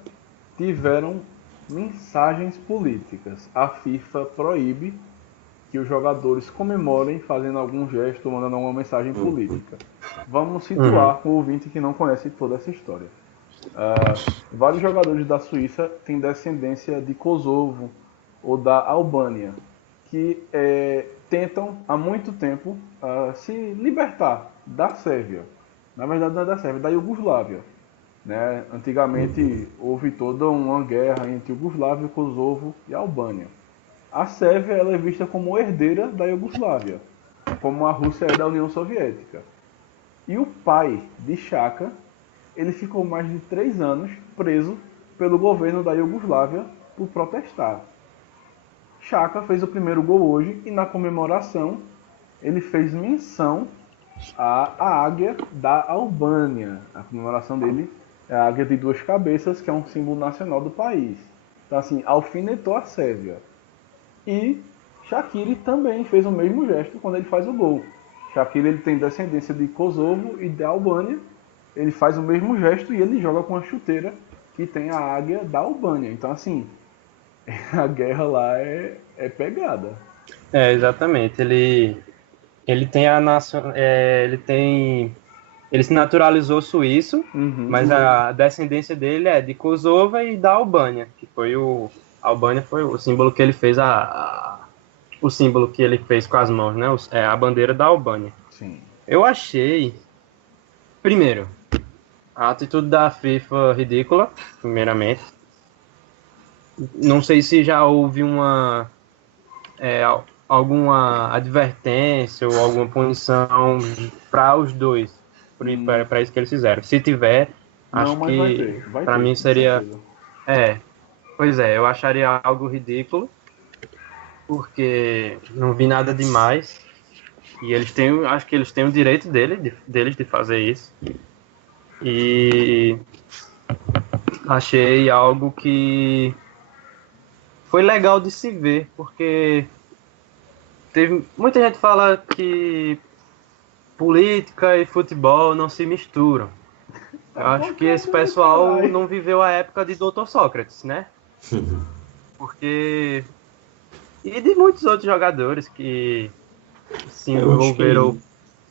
tiveram mensagens políticas. A FIFA proíbe que os jogadores comemorem fazendo algum gesto, mandando alguma mensagem política. Vamos situar o ouvinte que não conhece toda essa história. Vários jogadores da Suíça têm descendência de Kosovo ou da Albânia, que tentam há muito tempo se libertar da Sérvia. Na verdade não é da Sérvia, é da Iugoslávia. Né? Antigamente houve toda uma guerra entre Iugoslávia, Kosovo e Albânia. A Sérvia ela é vista como herdeira da Iugoslávia, como a Rússia é da União Soviética. E o pai de Xhaka, ele ficou mais de 3 anos preso pelo governo da Iugoslávia por protestar. Xhaka fez o primeiro gol hoje e na comemoração ele fez menção à águia da Albânia. A comemoração dele é a águia de 2 cabeças, que é um símbolo nacional do país. Então assim, alfinetou a Sérvia. E Shaqiri também fez o mesmo gesto quando ele faz o gol. Shaqiri ele tem descendência de Kosovo e de Albânia. Ele faz o mesmo gesto e ele joga com a chuteira que tem a águia da Albânia. Então assim, a guerra lá é pegada. Exatamente. Ele tem ele se naturalizou suíço, mas a descendência dele é de Kosovo e da Albânia, que foi a Albânia foi o símbolo que ele fez o símbolo que ele fez com as mãos, né? A bandeira da Albânia. Sim. Eu achei, primeiro, a atitude da FIFA ridícula, primeiramente. Não sei se já houve alguma advertência ou alguma punição para os dois, para isso que eles fizeram. Se tiver, acho que para mim seria... Pois é, eu acharia algo ridículo, porque não vi nada demais, e acho que eles têm o direito deles de fazer isso, e achei algo que foi legal de se ver, porque teve muita gente fala que política e futebol não se misturam. Eu Tá bom acho que que é esse do pessoal caralho. não viveu a época de Dr. Sócrates, né? Porque e de muitos outros jogadores que se Eu acho envolveram que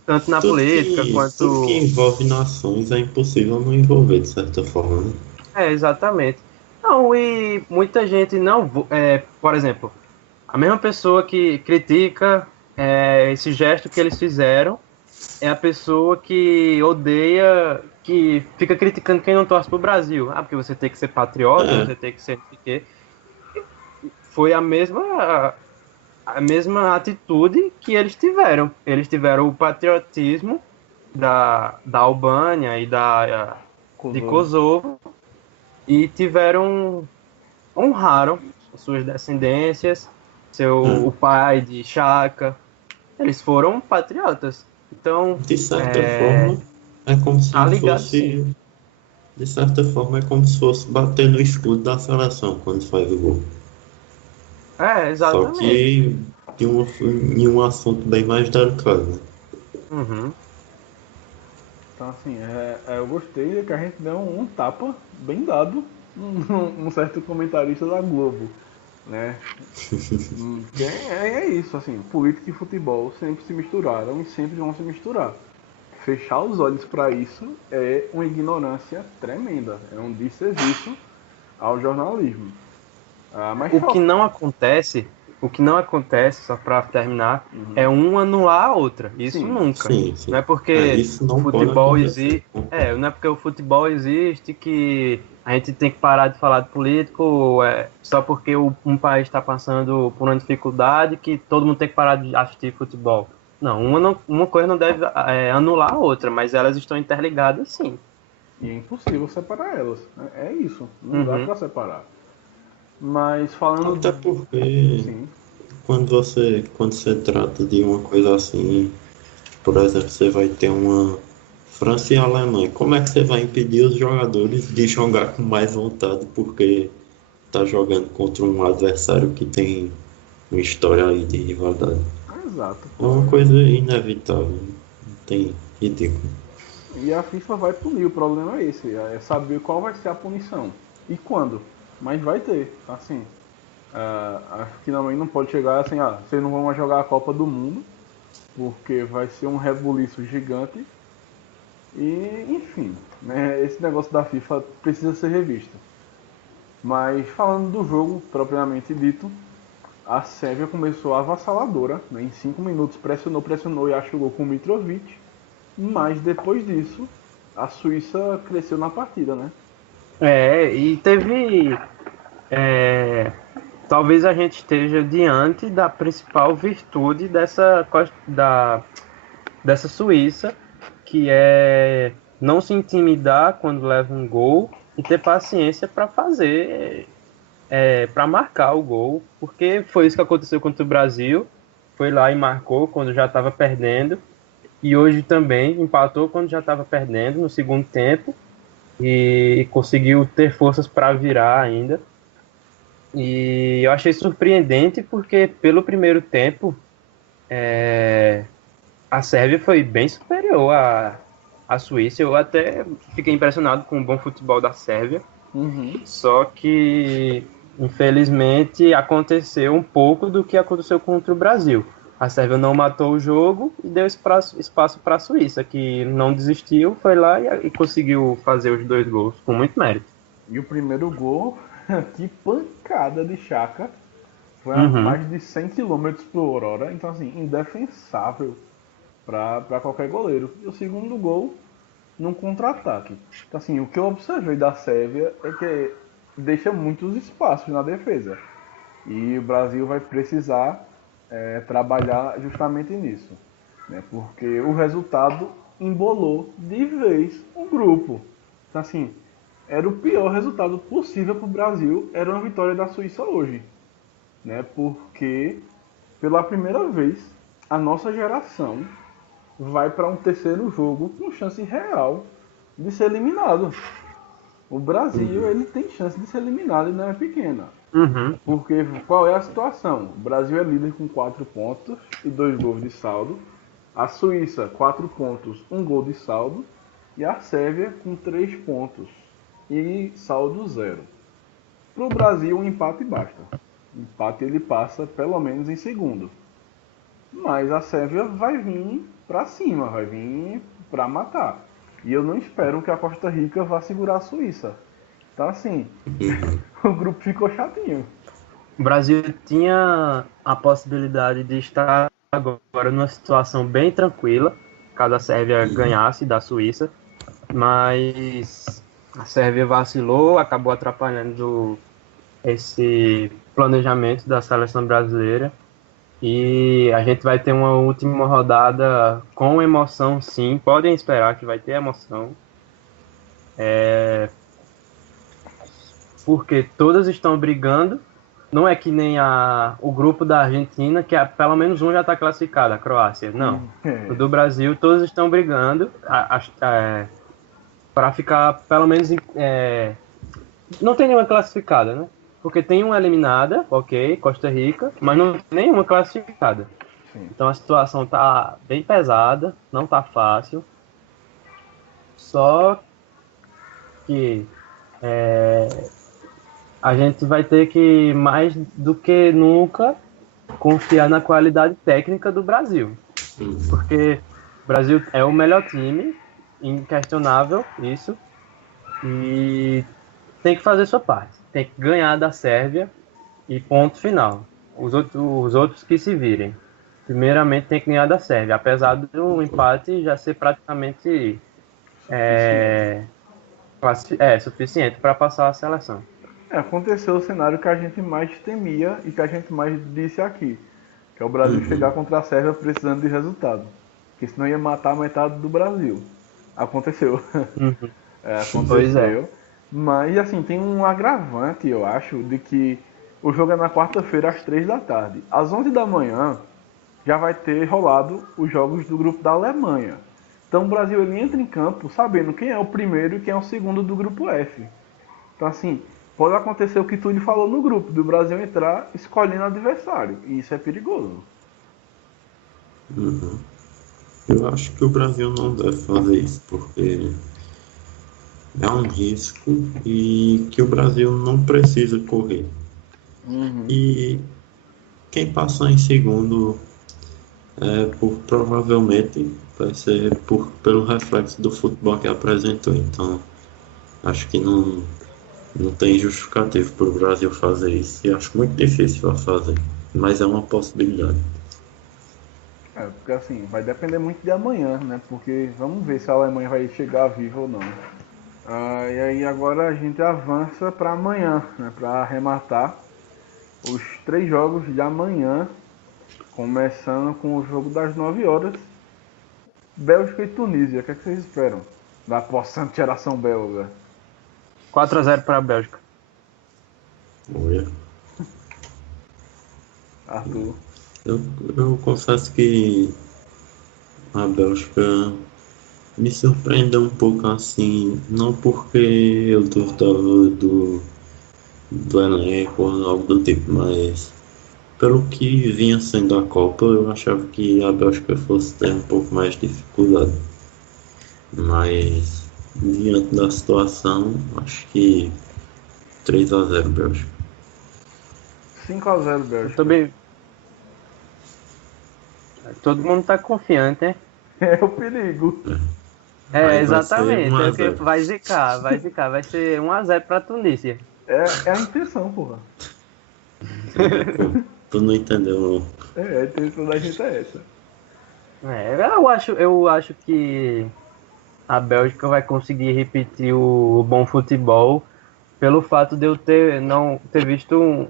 tanto na política tudo que quanto. envolve nações é impossível não envolver, de certa forma, né? É, exatamente. Não, e muita gente não. Por exemplo, a mesma pessoa que critica esse gesto que eles fizeram é a pessoa que odeia, que fica criticando quem não torce pro Brasil. Ah, porque você tem que ser patriota, É, você tem que ser não sei o quê. Foi a mesma atitude que eles tiveram. Eles tiveram o patriotismo da Albânia e de Kosovo. Kosovo e honraram suas descendências, o é. pai de Chaka. Eles foram patriotas. Então, De certa forma, é como tá se ligado sim. fosse. De certa forma, é como se fosse bater no escudo da seleção quando faz o gol. É, Só exatamente. que em um assunto bem mais delicado, né? Uhum. Então, assim, eu gostei de que a gente deu um tapa bem dado num certo comentarista da Globo, né? Que é isso, assim, política e futebol sempre se misturaram e sempre vão se misturar. Fechar os olhos para isso é uma ignorância tremenda, é um desserviço ao jornalismo. Mas O que só. não acontece, o que não acontece, só para terminar, é Uhum. um anular a outra. Isso Sim, nunca. Sim, Não é sim. É, porque isso o não pode futebol acontecer. existe, Concordo. não é porque o futebol existe que a gente tem que parar de falar de político, só porque um país está passando por uma dificuldade que todo mundo tem que parar de assistir futebol. Não, uma coisa não deve anular a outra, mas elas estão interligadas, sim. e é impossível separar elas. É isso, não dá Uhum. para separar. Mas falando. Até porque Sim. quando você trata de uma coisa assim, por exemplo, você vai ter uma França e Alemanha. Como é que você vai impedir os jogadores de jogar com mais vontade porque tá jogando contra um adversário que tem uma história aí de rivalidade? Exato, É pô. uma coisa inevitável, não tem ridículo. E a FIFA vai punir, o problema é esse, é saber qual vai ser a punição e quando. Mas vai ter, assim. Acho que também não pode chegar assim, vocês não vão mais jogar a Copa do Mundo, porque vai ser um rebuliço gigante. E, enfim, né, esse negócio da FIFA precisa ser revisto. Mas falando do jogo propriamente dito, a Sérvia começou avassaladora, né, em 5 minutos pressionou e achou o gol com o Mitrovic. Mas depois disso, a Suíça cresceu na partida, né? E teve. é, Talvez a gente esteja diante da principal virtude dessa Suíça, que é não se intimidar quando leva um gol e ter paciência para fazer, para marcar o gol, porque foi isso que aconteceu contra o Brasil. Foi lá e marcou quando já estava perdendo, e hoje também empatou quando já estava perdendo no segundo tempo e conseguiu ter forças para virar ainda. E eu achei surpreendente porque, pelo primeiro tempo, a Sérvia foi bem superior à Suíça. Eu até fiquei impressionado com o bom futebol da Sérvia. Uhum. Só que, infelizmente, aconteceu um pouco do que aconteceu contra o Brasil. A Sérvia não matou o jogo e deu espaço para a Suíça, que não desistiu, foi lá e conseguiu fazer os 2 gols com muito mérito. E o primeiro gol, que pancada de Chaka. Foi a Uhum. mais de 100 quilômetros por hora. Então, assim, indefensável para qualquer goleiro. E o segundo gol, num contra-ataque. Então, assim, o que eu observei da Sérvia é que deixa muitos espaços na defesa. E o Brasil vai precisar trabalhar justamente nisso. Né? Porque o resultado embolou de vez o grupo. Então, assim, era o pior resultado possível para o Brasil. Era uma vitória da Suíça hoje. Né? Porque, pela primeira vez, a nossa geração vai para um terceiro jogo com chance real de ser eliminado. O Brasil, ele tem chance de ser eliminado e não é pequena. Uhum. Porque qual é a situação? O Brasil é líder com 4 pontos e 2 gols de saldo. A Suíça, 4 pontos, 1 gol de saldo. E a Sérvia com 3 pontos e saldo 0. Para o Brasil, um empate basta. O empate ele passa pelo menos em segundo. Mas a Sérvia vai vir para cima, vai vir para matar. E eu não espero que a Costa Rica vá segurar a Suíça. Então assim, o grupo ficou chatinho. O Brasil tinha a possibilidade de estar agora numa situação bem tranquila, caso a Sérvia ganhasse da Suíça, mas a Sérvia vacilou, acabou atrapalhando esse planejamento da seleção brasileira, e a gente vai ter uma última rodada com emoção, sim, podem esperar que vai ter emoção, porque todas estão brigando. Não é que nem o grupo da Argentina, que pelo menos um já está classificado, a Croácia. Não. O do Brasil, todos estão brigando para ficar pelo menos... não tem nenhuma classificada, né? Porque tem uma eliminada, ok, Costa Rica, mas não tem nenhuma classificada. Sim. Então a situação está bem pesada, não está fácil. Só que... a gente vai ter que, mais do que nunca, confiar na qualidade técnica do Brasil. Porque o Brasil é o melhor time, inquestionável isso, e tem que fazer sua parte. Tem que ganhar da Sérvia e ponto final. Os outros que se virem. Primeiramente tem que ganhar da Sérvia, apesar do empate já ser praticamente suficiente para passar a seleção. Aconteceu o cenário que a gente mais temia e que a gente mais disse aqui, que é o Brasil chegar contra a Sérvia precisando de resultado, que senão ia matar a metade do Brasil. Aconteceu. Aconteceu. Pois é. Mas assim, tem um agravante, eu acho, de que o jogo é na quarta-feira às 3 da tarde. Às 11 da manhã já vai ter rolado os jogos do grupo da Alemanha. Então o Brasil ele entra em campo sabendo quem é o primeiro e quem é o segundo do grupo F. Então assim, pode acontecer o que tu lhe falou no grupo, do Brasil entrar escolhendo adversário. E isso é perigoso. Eu acho que o Brasil não deve fazer isso, porque é um risco e que o Brasil não precisa correr. E quem passar em segundo provavelmente vai ser pelo reflexo do futebol que apresentou. Então, acho que não tem justificativo para o Brasil fazer isso, e acho muito difícil a fazer, mas é uma possibilidade. Porque assim, vai depender muito de amanhã, né? Porque vamos ver se a Alemanha vai chegar viva ou não. E aí agora a gente avança para amanhã, né? Para arrematar os 3 jogos de amanhã, começando com o jogo das 9 horas, Bélgica e Tunísia. O que é que vocês esperam da possante geração belga? 4-0 para a Bélgica. Olha, Arthur. eu confesso que a Bélgica me surpreendeu um pouco assim, não porque eu duvidava do elenco ou algo do tipo, mas pelo que vinha sendo a Copa, eu achava que a Bélgica fosse ter um pouco mais de dificuldade. Mas diante da situação, acho que 3-0 Bélgica. 5-0 Bélgica. Também. Todo mundo tá confiante, né? É o perigo. Exatamente. Vai ser 1 a 0. Vai zicar. Vai ser 1-0 pra Tunísia. É a intenção, porra. Tu não entendeu, não. A intenção da gente é essa. Eu acho que a Bélgica vai conseguir repetir o bom futebol pelo fato de eu não ter visto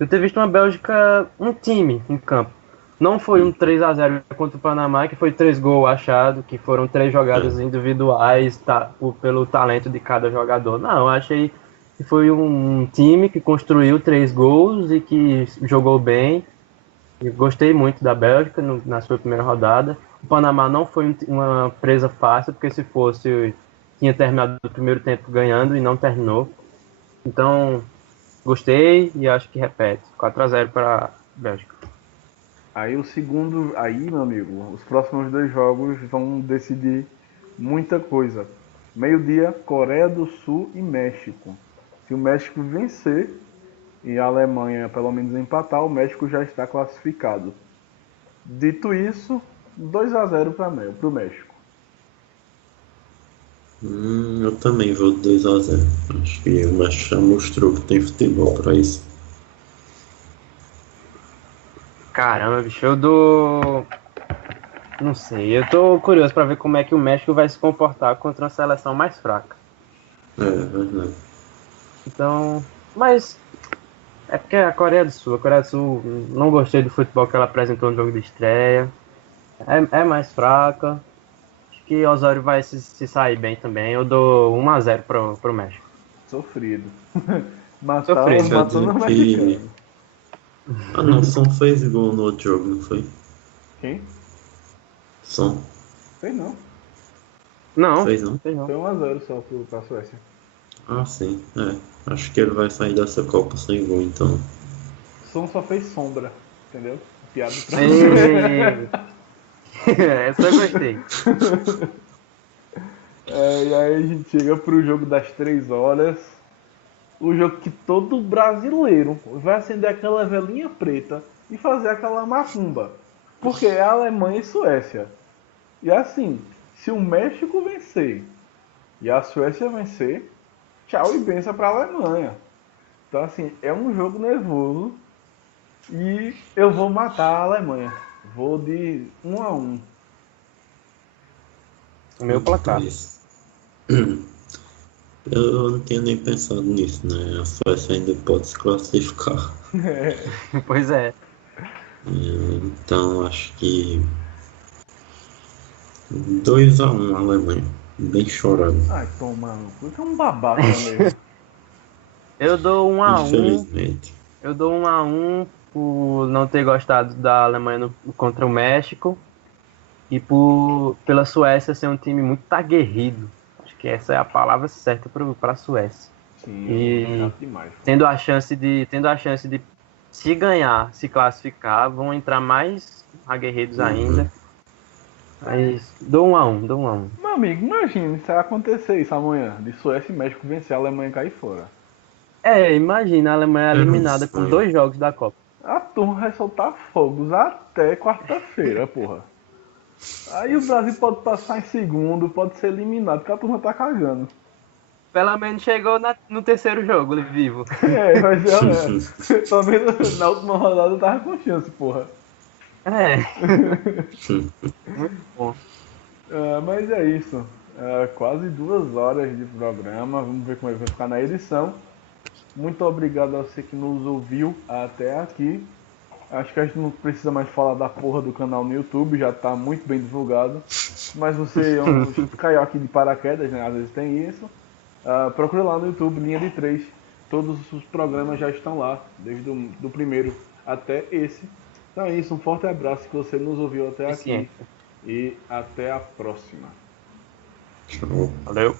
eu ter visto uma Bélgica, um time em campo. Não foi um 3-0 contra o Panamá, que foi 3 gols achados, que foram 3 jogadas individuais pelo talento de cada jogador. Não, eu achei que foi um time que construiu 3 gols e que jogou bem. Eu gostei muito da Bélgica na sua primeira rodada. O Panamá não foi uma presa fácil, porque se tinha terminado o primeiro tempo ganhando e não terminou. Então, gostei e acho que repete. 4-0 para a Bélgica. Aí o segundo, aí meu amigo, os próximos 2 jogos vão decidir muita coisa. Meio-dia, Coreia do Sul e México. Se o México vencer e a Alemanha pelo menos empatar, o México já está classificado. Dito isso, 2-0 para o México. Eu também vou de 2-0. Acho que o México já mostrou que tem futebol para isso. Caramba, bicho, eu dou... Não sei, eu tô curioso para ver como é que o México vai se comportar contra uma seleção mais fraca. É verdade. Então, mas é porque a Coreia do Sul, não gostei do futebol que ela apresentou no jogo de estreia. É mais fraca. Acho que Osório vai se sair bem também. Eu dou 1-0 pro México. Sofrido. Sofrido. Matando o mexicano. Ah não, Son fez gol no outro jogo, não foi? Quem? Son Sei não. Não, fez não? sei não. Foi 1-0 só pra Suécia. Ah sim, acho que ele vai sair dessa Copa sem gol então. Som só fez sombra, entendeu? Piada pra Ei. Essa eu gostei. E aí a gente chega pro jogo das 3 horas. O jogo que todo brasileiro vai acender aquela velinha preta e fazer aquela macumba. Porque é Alemanha e Suécia. E assim, se o México vencer e a Suécia vencer, tchau e benção pra Alemanha. Então assim, é um jogo nervoso e eu vou matar a Alemanha. Vou de 1-1. O meu placar. Eu não tinha nem pensado nisso, né? A Suécia ainda pode se classificar. Pois é. Então acho que 2-1 Alemanha. Bem chorado. Ai, toma, você é um babaca mesmo. Eu dou 1-1. Infelizmente. Eu dou 1-1 por não ter gostado da Alemanha contra o México e pela Suécia ser um time muito aguerrido. Acho que essa é a palavra certa para a Suécia. Sim, E chato demais. tendo a chance de se ganhar, se classificar, vão entrar mais aguerridos ainda. Mas dou 1-1, dou 1-1. Meu amigo, imagina se acontecer isso amanhã, de Suécia e México vencer a Alemanha e cair fora. Imagina a Alemanha eliminada com 2 jogos da Copa. A turma vai soltar fogos até quarta-feira, porra. Aí o Brasil pode passar em segundo, pode ser eliminado, porque a turma tá cagando. Pelo menos chegou no terceiro jogo, vivo. Mas talvez na última rodada tava com chance, porra. Muito bom. Mas é isso. Quase 2 horas de programa. Vamos ver como é que vai ficar na edição. Muito obrigado a você que nos ouviu até aqui. Acho que a gente não precisa mais falar da porra do canal no YouTube, já tá muito bem divulgado. Mas você caiu aqui de paraquedas, né? Às vezes tem isso. Procure lá no YouTube, Linha de 3. Todos os programas já estão lá, desde do primeiro até esse. Então é isso, um forte abraço que você nos ouviu até aqui. E até a próxima. Tchau. Valeu.